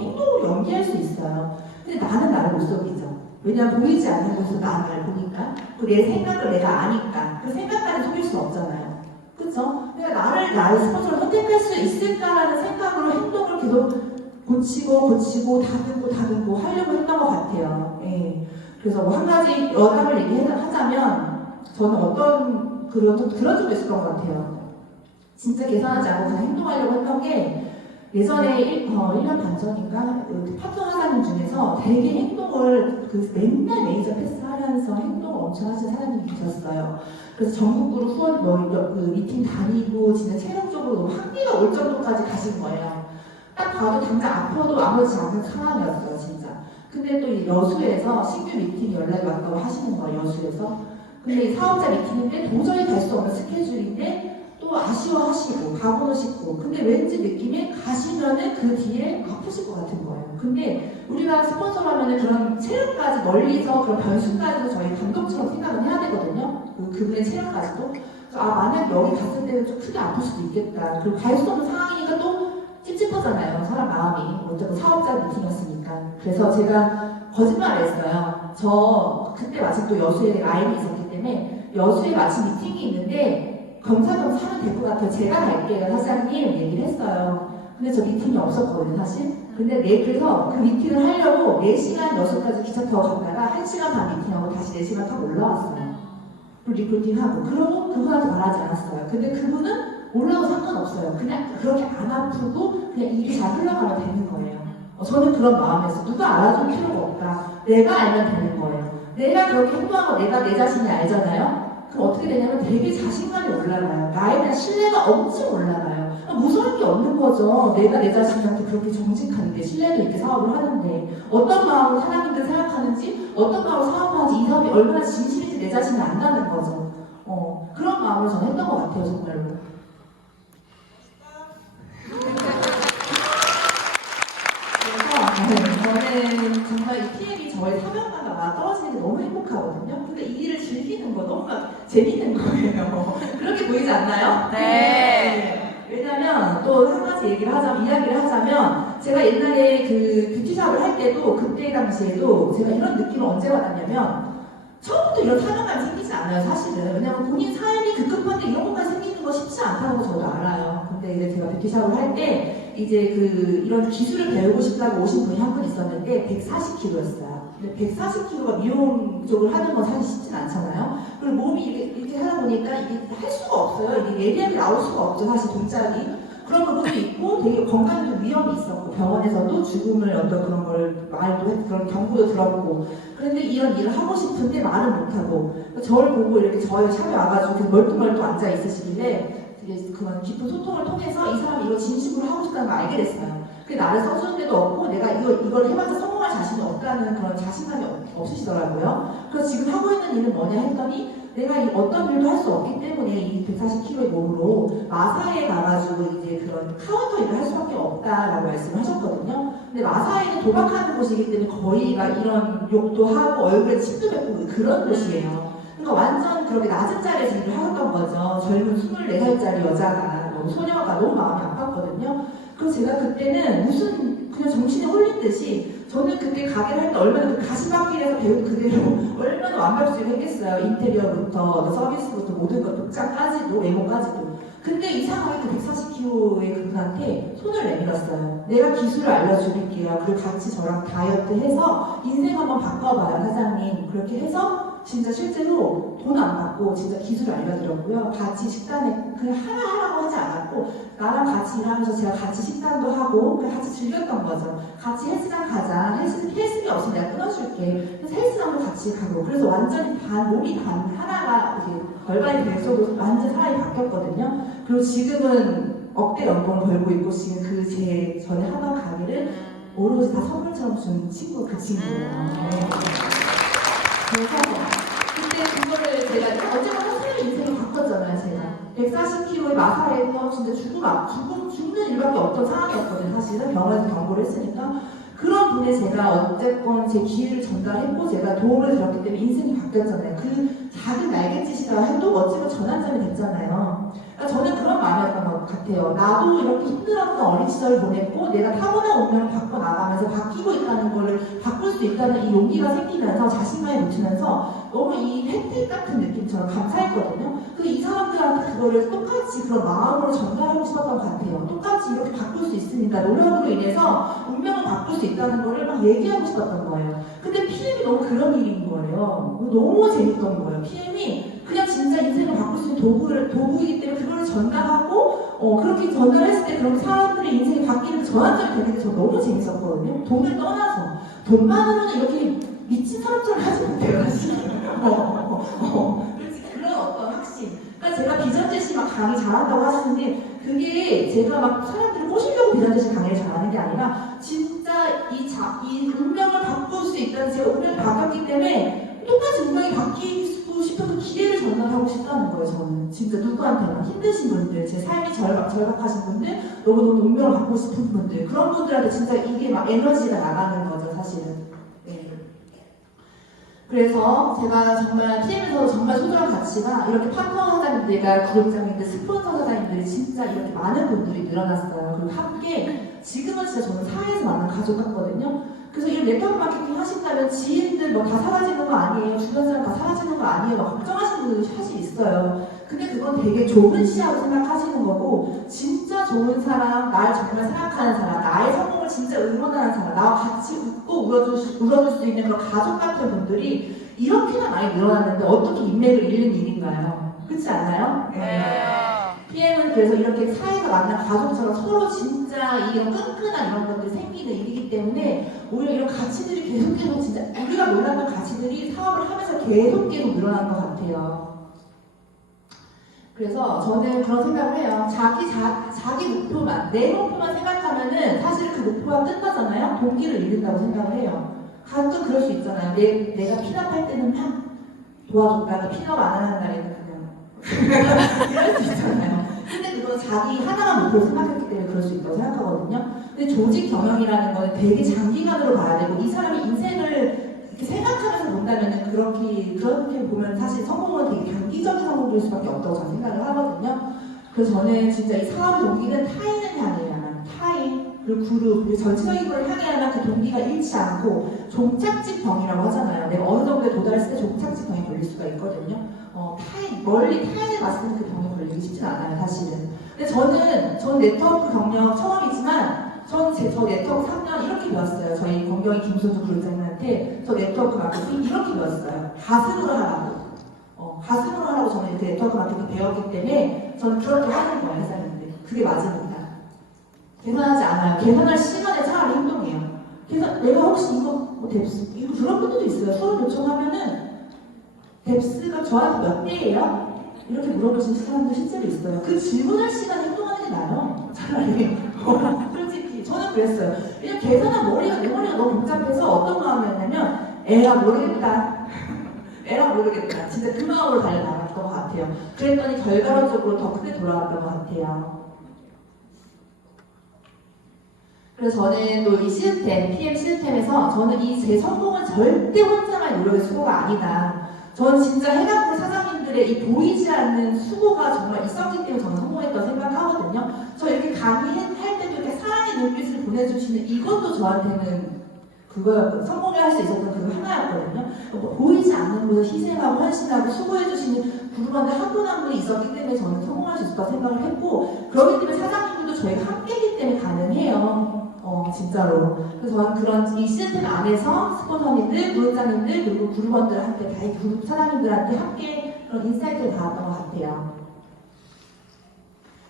행동으로 연기할 수 있어요. 근데 나는 나를 못 속이죠. 왜냐면 보이지 않는 곳에서 나를 보니까 내 생각을 내가 아니까 그 생각까지 속일 수 없잖아요. 그쵸? 그러니까 나를 스폰서로 선택할 수 있을까라는 생각으로 행동을 계속 고치고 다듬고 하려고 했던 것 같아요. 예. 그래서 뭐 한 가지 여담을 얘기하자면 저는 어떤 그런 적도 있었던 것 같아요. 진짜 계산하지 않고 그냥 행동하려고 했던 게 예전에 1년 반 전인가 그 파트너 사장님 중에서 되게 행동을 맨날 메이저 패스 하면서 행동을 엄청 하시는 사장님이 계셨어요. 그래서 전국구로 후원 그 미팅 다니고 진짜 체력적으로 너무 한계가 올 정도까지 가신 거예요. 딱 봐도 당장 아파도 아무렇지 않은 상황이었어요, 진짜. 근데 또 이 여수에서 신규 미팅이 연락이 왔다고 하시는 거예요, 여수에서. 근데 사업자 미팅인데 도저히 갈 수 없는 스케줄인데 또 아쉬워하시고 가고는 싶고 근데 왠지 느낌에 가시면은 그 뒤에 아프실 것 같은 거예요. 근데 우리가 스폰서라면은 그런 체력까지 멀리서 그런 변수까지도 저희 감독처럼 생각을 해야 되거든요. 그분의 체력까지도. 만약 여기 갔을 때는 좀 크게 아플 수도 있겠다. 그리고 갈 수 없는 상황이니까 또 찝찝하잖아요. 사람 마음이. 어쨌든 사업자 미팅이었으니까. 그래서 제가 거짓말을 했어요. 저 그때 마침 또 여수에 라인이 있었기 때문에 여수에 마침 미팅이 있는데 경사병 사면 될 것 같아요. 제가 갈게요. 사장님 얘기를 했어요. 근데 저 미팅이 없었거든요, 사실. 근데 그래서 그 미팅을 하려고 4시간 여수까지 기차 타고 갔다가 1시간 반 미팅하고 다시 4시간 타고 올라왔어요. 그리고 리크루팅하고. 그러고 그분한테 말하지 않았어요. 근데 그분은 올라도 상관없어요. 그냥 그렇게 안 아프고 그냥 일이 잘 흘러가면 되는 거예요. 저는 그런 마음이었어요. 누가 알아줄 필요가 없다. 내가 알면 되는 거예요. 내가 그렇게 행동하고 내가 내 자신이 알잖아요. 그럼 어떻게 되냐면 되게 자신감이 올라가요. 나에 대한 신뢰가 엄청 올라가요. 무서울 게 없는 거죠. 내가 내 자신한테 그렇게 정직한데 신뢰도 있게 사업을 하는데 어떤 마음으로 사장님들 생각하는지 어떤 마음으로 사업하는지 이 사업이 얼마나 진실인지 내 자신이 안다는 거죠. 그런 마음으로 저는 했던 것 같아요. 정말로. 저는 정말 이 PM이 저의 사명감과 맞떨어지는 게 너무 행복하거든요. 근데 이 일을 즐기는 거 너무 재밌는 거예요. 그렇게 보이지 않나요? 네. 왜냐면 또 한 가지 이야기를 하자면 제가 옛날에 그 뷰티샵을 할 때도 그때 당시에도 제가 이런 느낌을 언제 받았냐면 처음부터 이런 사명감이 생기지 않아요, 사실은. 왜냐면 본인 삶이 급급한데 이런 것까지 생기는 거 쉽지 않다는 거 저도 알아요. 근데 이제 제가 뷰티샵을 할 때 이제 이런 기술을 배우고 싶다고 오신 분이 한 분 있었는데 140kg였어요. 근데 140kg가 미용 쪽을 하는 건 사실 쉽진 않잖아요. 그리고 몸이 이렇게 하다 보니까 이게 할 수가 없어요. 이게 예리하게 나올 수가 없죠, 사실 동작이. 그런 부분도 있고 되게 건강에도 위험이 있었고 병원에서도 죽음을 어떤 그런 걸 말도 했 그런 경고도 들었고 그런데 이런 일을 하고 싶은데 말을 못하고 저를 보고 이렇게 저희 샵에 와가지고 멀뚱멀뚱 앉아 있으시길래 되게 그런 깊은 소통을 통해서 이 사람이 이거 진심으로 하고 싶다는 걸 알게 됐어요. 그게 나를 써주는 데도 없고 내가 이걸 해봐서 성공할 자신이 없다는 그런 자신감이 없으시더라고요. 그래서 지금 하고 있는 일은 뭐냐 했더니 내가 어떤 일도 할 수 없기 때문에 이 140kg의 몸으로 마사에 가가지고 이제 그런 카운터 일을 할 수밖에 없다라고 말씀을 하셨거든요. 근데 마사에는 도박하는 곳이기 때문에 거의 막 이런 욕도 하고 얼굴에 침도 뱉고 그런 곳이에요. 그러니까 완전 그렇게 낮은 자리에서 일을 하셨던 거죠. 젊은 24살짜리 여자가 너무 소녀가 너무 마음이 아팠거든요. 그래서 제가 그때는 무슨 그냥 정신에 홀린 듯이 저는 그때 가게를 할 때 얼마나 그 가시밭길에서 배운 그대로 얼마나 완벽주의를 했겠어요. 인테리어부터 서비스부터 모든 것 복장까지도 외모까지도. 근데 이상하게 그 140kg의 그분한테 손을 내밀었어요. 내가 기술을 알려드릴게요. 그리고 같이 저랑 다이어트 해서 인생 한번 바꿔봐요, 사장님. 그렇게 해서 진짜 실제로 돈 안 받고 진짜 기술을 알려드렸고요. 같이 식단에 그냥 하라고 하지 않았고 나랑 같이 일하면서 제가 같이 식단도 하고 같이 즐겼던 거죠. 같이 헬스장 가자. 헬스비 없으면 내가 끊어줄게. 그래서 헬스장도 같이 가고 그래서 완전히 몸이 하나가 이렇게 절반이 됐어도 완전 사람이 바뀌었거든요. 그리고 지금은 억대 연봉을 벌고 있고 지금 제 전에 하던 가게를 오로지 다 선물처럼 준 친구 그 친구예요. 네. 그래서 그때 그거를 제가 어제가 선생님 인생을 바꿨잖아요. 제가 140kg의 마사에서 진짜 죽는 일밖에 없던 상황이었거든요. 사실은 병원에서 경고를 했으니까 그런 분에 제가 어쨌건 제 기회를 전달했고 제가 도움을 드렸기 때문에 인생이 바뀌었잖아요. 그 작은 날갯짓이라 해도 어쩌면 전환점이 됐잖아요. 그러니까 저는 그런 마음이었던 것 같아요. 나도 이렇게 힘들었던 어린 시절을 보냈고 내가 타고난 운명을 바꿔 나가면서 바뀌고 있다는 거를 바꿀 수 있다는 이 용기가 생기면서 자신감이 붙으면서 너무 이 혜택 같은 느낌처럼 감사했거든요. 근데 이 사람들한테 그거를 똑같이 그런 마음으로 전달하고 싶었던 것 같아요. 똑같이 이렇게 바꿀 수 있습니다. 노력으로 인해서 운명을 바꿀 수 있다는 거를 막 얘기하고 싶었던 거예요. 근데 PM이 너무 그런 일인 거예요. 너무 재밌던 거예요. PM이 그냥 진짜 인생을 바꿀 수 있는 도구이기 때문에 그걸 전달하고 그렇게 전달했을 때 그럼 사람들의 인생이 바뀌는 전환점이 되는 게 저 너무 재밌었거든요. 돈을 떠나서 돈만으로는 이렇게 미친 사람처럼 하지 못해요, 사실. 그런 어떤 확신. 그러니까 제가 비전제시 막 강의 잘한다고 하시는데 그게 제가 막 사람들을 꼬시려고 비전제시 강의를 잘하는 게 아니라 진짜 이 운명을 바꿀 수 있다는 제가 운명이 바뀌었기 때문에 똑같이 운명이 바뀌고 싶어서 기회를 전달하고 싶다는 거예요. 저는 진짜 누구한테나 힘드신 분들, 제 삶이 절박하신 분들, 너무너무 운명을 바꾸고 싶은 분들 그런 분들한테 진짜 이게 막 에너지가 나가는 거죠, 사실은. 네. 그래서 제가 정말 PM에서 정말 소중한 가치가 이렇게 파트너 사장님들과 구독자님들, 스폰서 사장님들이 진짜 이렇게 많은 분들이 늘어났어요. 그리고 함께 지금은 진짜 저는 사회에서 만난 가족 같거든요. 그래서 이런 네트워크 마케팅 하신다면 지인들 뭐 다 사라지는 거 아니에요. 주변 사람 다 사라지는 거 아니에요. 막 걱정하시는 분들이 사실 있어요. 근데 그건 되게 좁은 시야로 생각하시는 거고 진짜 좋은 사람, 날 정말 생각하는 사람, 나의 성공을 진짜 응원하는 사람, 나와 같이 웃고 울어줄 수 있는 그런 가족 같은 분들이 이렇게나 많이 늘어났는데 어떻게 인맥을 잃는 일인가요? 그렇지 않나요? PM은 그래서 이렇게 사회가 만난 가족처럼 서로 진짜 이런 끈끈한 이런 것들이 생기는 일이기 때문에 오히려 이런 가치들이 계속 진짜 우리가 놀랐던 가치들이 사업을 하면서 계속 늘어난 것 같아요. 그래서 저는 그런 생각을 해요. 자기 목표만, 내 목표만 생각하면은 사실 그 목표가 끝나잖아요. 동기를 잃는다고 생각을 해요. 가끔 그럴 수 있잖아요. 내가 필업할 때는 막 도와줬다가 필업 안 하는 날에는 그냥 이럴 수 있잖아요. 근데 그건 자기 하나만 목표로 생각했기 때문에 그럴 수 있다고 생각하거든요. 근데 조직 경영이라는 거는 되게 장기간으로 봐야 되고 이 사람이 인생을 이렇게 생각하면서 본다면 그렇게 보면 사실 성공은 되게 단기적인 성공일 수밖에 없다고 저는 생각을 하거든요. 그래서 저는 진짜 이 사업의 동기는 타인을 향해야만, 타인, 그리고 그룹, 그리고 전체적인 걸 향해야만 그 동기가 잃지 않고 종착지병이라고 하잖아요. 내가 어느 정도에 도달했을 때 종착지병에 걸릴 수가 있거든요. 멀리 타인을 봤을 때 그 병에 걸리기 쉽진 않아요, 사실은. 근데 전 네트워크 경력 처음이지만 저 네트워크 3년 이렇게 배웠어요. 저희 권경희 김소주 그룹장님한테 저 네트워크 마케팅 이렇게 배웠어요. 가슴으로 하라고 저는 이렇게 네트워크 마케팅 배웠기 때문에 저는 그렇게 하는 거예요, 회사님들. 그게 맞습니다. 계산하지 않아요. 계산할 시간에 차라리 행동해요. 내가 혹시 이거 뎁스 이거 그런 분들도 있어요. 수업 요청하면은 뎁스가 저한테 몇 대예요? 이렇게 물어보시는 사람도 실제로 있어요. 그 질문할 시간에 행동하는 게 나아요. 차라리. 솔직히 저는 그랬어요. 그냥 계산한 내 머리가 너무 복잡해서 어떤 마음이었냐면 에라 모르겠다. 진짜 그 마음으로 달려나갔던 것 같아요. 그랬더니 결과론적으로 더 크게 돌아왔던 것 같아요. 그래서 저는 또 이 시스템, PM 시스템에서 저는 이 제 성공은 절대 혼자만의 노력의 수고가 아니다. 저는 진짜 해당부 사장님들의 이 보이지 않는 수고가 정말 있었기 때문에 저는 성공했다고 생각하거든요. 저 이렇게 강의할 때도 이렇게 사랑의 눈빛을 보내주시는 이것도 저한테는 그거였거든요. 성공을 할 수 있었던 그거 하나였거든요. 뭐 보이지 않는 곳에 희생하고 헌신하고 수고해주시는 구루반들 한 분 한 분이 있었기 때문에 저는 성공할 수 있었다고 생각을 했고 그렇기 때문에 사장님들도 저희가 함께이기 때문에 가능해요. 진짜로. 그래서 저는 그런 이 시스템 안에서 스폰서님들, 구독자님들 그리고 구루반들한테 다 그룹 사장님들한테 함께 그런 인사이트를 받았던 것 같아요.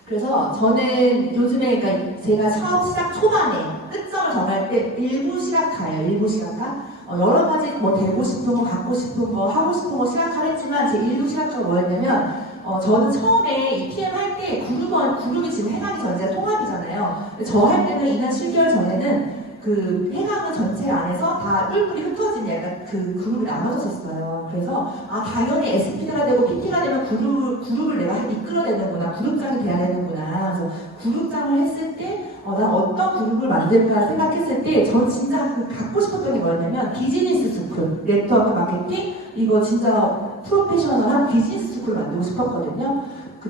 그래서 저는 요즘에 그러니까 제가 사업 시작 초반에 끝점을 정할 때 일부 시각화예요. 일부 시각화. 여러 가지 뭐 되고 싶은 거, 갖고 싶은 거, 하고 싶은 거 시각화를 했지만 제 일부 시각화가 뭐였냐면 저는 처음에 이 PM 할 때 그룹이 지금 해강이 전체가 통합이잖아요. 저 할 때는 이날 7개월 전에는 그 해강은 전체 안에서 다 뿔뿔이 흩어진 약간 그 그룹이 나눠졌었어요. 그래서 당연히 SP가 되고 PT가 되면 그룹을 내가 이끌어내는구나, 그룹장이 돼야 되는구나. 그래서 그룹장을 했을 때 난 어떤 그룹을 만들까 생각했을 때 전 진짜 갖고 싶었던 게 뭐였냐면 비즈니스 스쿨, 네트워크 마케팅 이거 진짜 프로페셔널한 비즈니스 스쿨을 만들고 싶었거든요.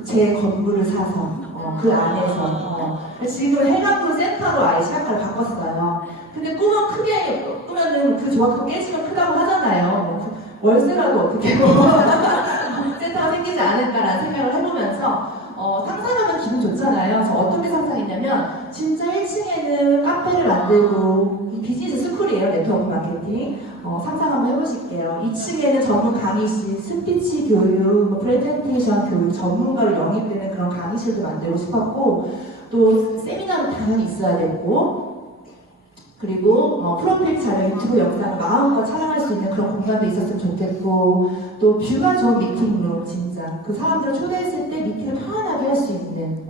제 건물을 사서 그 안에서. 지금 해관군 센터로 아예 시각화를 바꿨어요. 근데 꿈은 크게 꾸면은 그 조합도 깨지면 크다고 하잖아요. 월세라도 어떻게 센터가 생기지 않을까라는 생각을 해보면서 상상하면 기분 좋잖아요. 저 어떻게 상상했냐면 진짜 1층에는 카페를 만들고 이 비즈니스 스쿨이에요. 네트워크 마케팅. 상상 한번 해보실게요. 2층에는 전문 강의실, 스피치 교육, 프레젠테이션 교육, 전문가로 영입되는 그런 강의실도 만들고 싶었고 또 세미나도 당연히 있어야 되고 그리고 프로필 자료, 유튜브 영상을 마음껏 촬영할 수 있는 그런 공간도 있었으면 좋겠고 또 뷰가 좋은 미팅룸 진짜 그 사람들을 초대했을 때 미팅을 편안하게 할 수 있는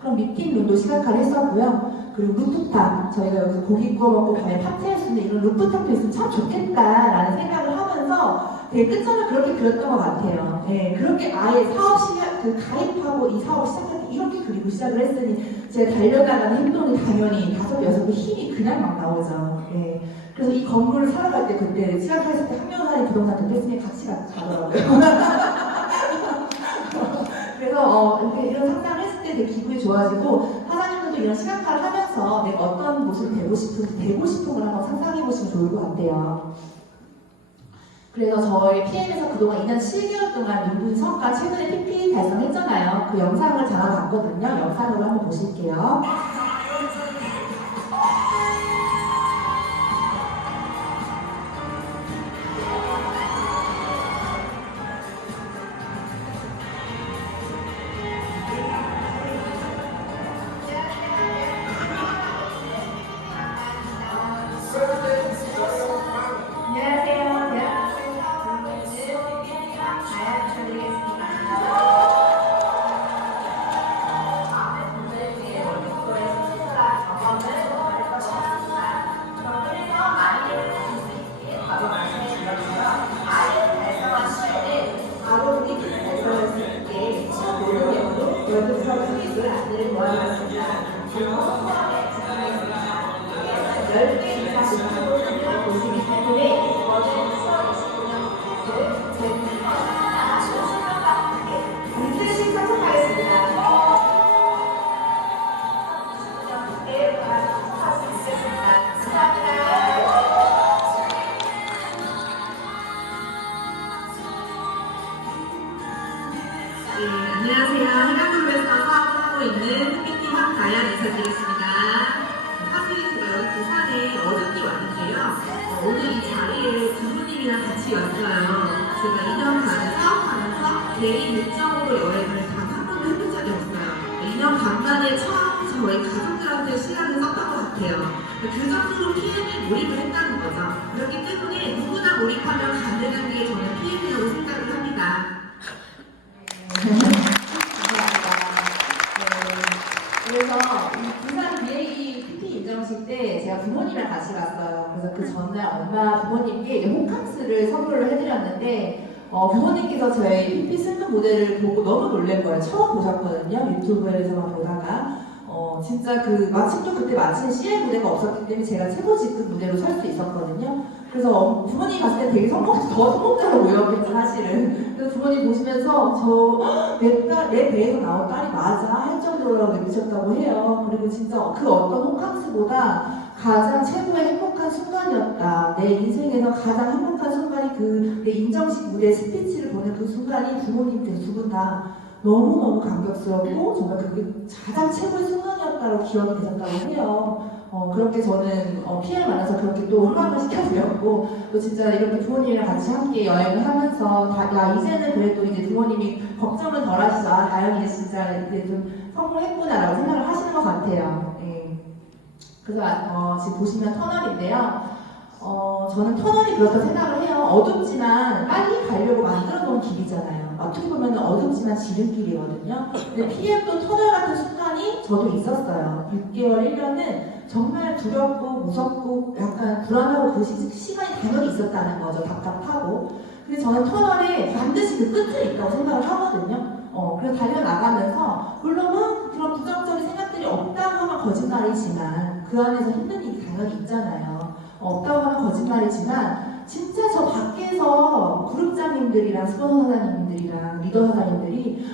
그런 미팅룸도 시각화를 했었고요. 그리고 루프탑 저희가 여기서 고기 구워 먹고 밤에 파티할 수 있는 이런 루프탑도 있으면 참 좋겠다라는 생각을 하면서 되게 끝점을 그렇게 그렸던 것 같아요. 네, 그렇게 아예 사업 시작 가입하고 이 사업 시작할 때 이렇게 그리고 시작을 했으니 제가 달려나가는 행동이 당연히 5-6배 힘이 그냥 막 나오죠. 예. 그래서 이 건물을 사러 갈 때 그때 시작했을 때 학년사의 부동산 대표님이 같이 가더라고요. 그래서 이렇게 이런 상상을 했을 때 되게 기분이 좋아지고 사장님들도 이런 시각화를 하면서 내가 어떤 모습이 되고 싶은 걸 한번 상상해 보시면 좋을 것 같아요. 그래서 저희 PM에서 그동안 2년 7개월 동안 눈부신 성과 최근에 PP 달성했잖아요. 그 영상을 잡아봤거든요. 영상으로 한번 보실게요. 안녕하세요. 해관그룹에서 사업을 하고 있는 PPT 황가연 인사드리겠습니다. 사실 제가 여기 부산에 어저께 왔는데요. 오늘 이 자리에 부모님이랑 같이 왔어요. 제가 2년 반 사업하면서 개인 일정으로 여행을 단 한 번도 해본 적이 없어요. 2년 반 만에 처음 저희 가족들한테 시간을 썼던 것 같아요. 그 정도로 PM에 몰입을 했다는 거죠. 그렇기 때문에 누구나 몰입하면 가능한 게 저는 PM이라고 생각을 합니다. 감사합니다. 그래서 이 부산 BA PT 인정식 때 제가 부모님이랑 같이 갔어요. 그래서 그 전날 엄마 부모님께 이제 호캉스를 선물을 해드렸는데 부모님께서 저희 PP 쓰는 모델을 보고 너무 놀란 거예요. 처음 보셨거든요. 유튜브에서만 보다가 진짜 마침 또 그때 마침 CL 무대가 없었기 때문에 제가 최고 직급 무대로 설 수 있었거든요. 그래서 부모님 봤을 때 되게 더 성공자로 보였겠죠, 사실은. 그래서 부모님 보시면서 내 배에서 나온 딸이 맞아 할 정도로 느끼셨다고 해요. 그리고 진짜 그 어떤 호캉스보다 가장 최고의 행복한 순간이었다. 내 인생에서 가장 행복한 순간이 내 인정식 무대 스피치를 보는 그 순간이 부모님들 두 분 다 너무너무 감격스럽고 정말 그게 가장 최고의 순간이었다고 기억이 되셨다고 해요. 그렇게 저는 PM을 만나서 그렇게 또 호감을 시켜드렸고 또 진짜 이렇게 부모님이랑 같이 함께 여행을 하면서 이제는 그래도 이제 부모님이 걱정을 덜 하시죠. 나영이 진짜 이제 좀 성공했구나라고 생각을 하시는 것 같아요. 네. 그래서 지금 보시면 터널인데요. 저는 터널이 그렇다고 생각을 해요. 어둡지만 빨리 가려고 만들어 놓은 길이잖아요. 어떻게 보면 어둡지만 지름길이거든요. 근데 PM도 터널 같은 순간이 저도 있었어요. 6개월, 1년은 정말 두렵고 무섭고 약간 불안하고 그 시간이 당연히 있었다는 거죠. 답답하고. 근데 저는 터널에 반드시 그 끝이 있다고 생각을 하거든요. 그래서 달려나가면서 물론은 그런 부정적인 생각들이 없다고 하면 거짓말이지만 그 안에서 힘든 일이 당연히 있잖아요. 없다고 하면 거짓말이지만 진짜 저 밖에서 그룹장님들이랑 스포너 사장님들이랑 리더 사장님들이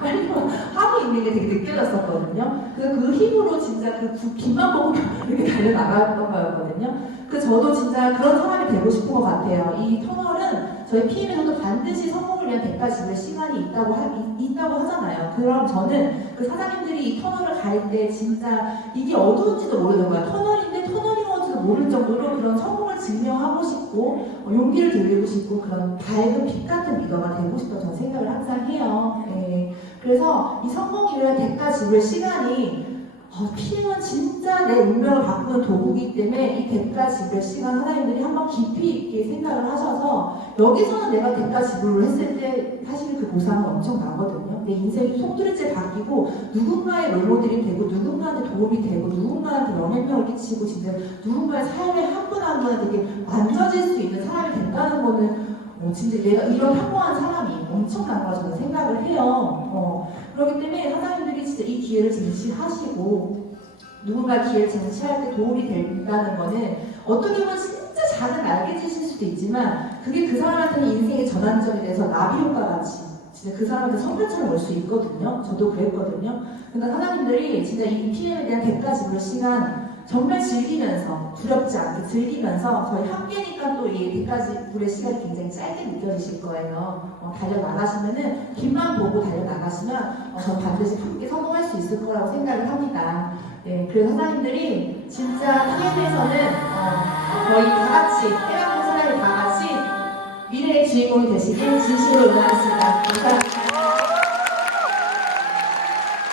빨리 와 하고 있는 게 되게 느껴졌었거든요. 그래서 그 힘으로 진짜 그 빛만 보고 이렇게 달려나갔던 거였거든요. 그래서 저도 진짜 그런 사람이 되고 싶은 것 같아요. 이 터널은 저희 PM에서도 반드시 성공을 위한 대가 지불 시간이 있다고 하잖아요. 그럼 저는 그 사장님들이 이 터널을 갈 때 진짜 이게 어두운지도 모르는 거야. 터널인데 터널인 건지도 모를 정도로 그런 성공을 증명하고 싶고 용기를 들이고 싶고 그런 밝은 빛 같은 리더가 되고 싶다고 저는 생각을 항상 해요. 네. 그래서 이 성공을 위한 대가 지불 시간이 PM은 진짜 내 운명을 바꾸는 도구이기 때문에 이 대가 지불 시간 하나님들이 한번 깊이 있게 생각을 하셔서 여기서는 내가 대가 지불을 했을 때 사실 그 보상은 엄청 나거든요. 내 인생이 송두리째 바뀌고 누군가의 롤모델이 되고 누군가한테 도움이 되고 누군가한테 영향력을 끼치고 진짜 누군가의 삶의 한 분 한 분한테 만져질 수 있는 사람이 된다는 거는 진짜 내가 이런 평범한 사람이 엄청난 거라 저는 생각을 해요. 그렇기 때문에 사장님들이 진짜 이 기회를 쟁취하시고 누군가 기회를 쟁취할 때 도움이 된다는 거는 어떻게 보면 진짜 작은 날개짓일 수도 있지만 그게 그 사람한테는 인생의 전환점이 돼서 나비 효과 같이 진짜 그 사람한테 선물처럼 올 수 있거든요. 저도 그랬거든요. 그러니까 사장님들이 진짜 이 PM에 대한 대가 지불 시간 정말 즐기면서 두렵지 않게 즐기면서 저희 함께니까 또 이 대가 지불의 시간이 굉장히 짧게 느껴지실 거예요. 달려나가시면은 빛만 보고 달려나가시면 전 반드시 함께 성공할 수 있을 거라고 생각을 합니다. 네, 그래서 사장님들이 진짜 PM에서는 거의 다 같이 해방군 사장님 다 같이 미래의 주인공이 되시길 진심으로 응원하겠습니다. 감사합니다.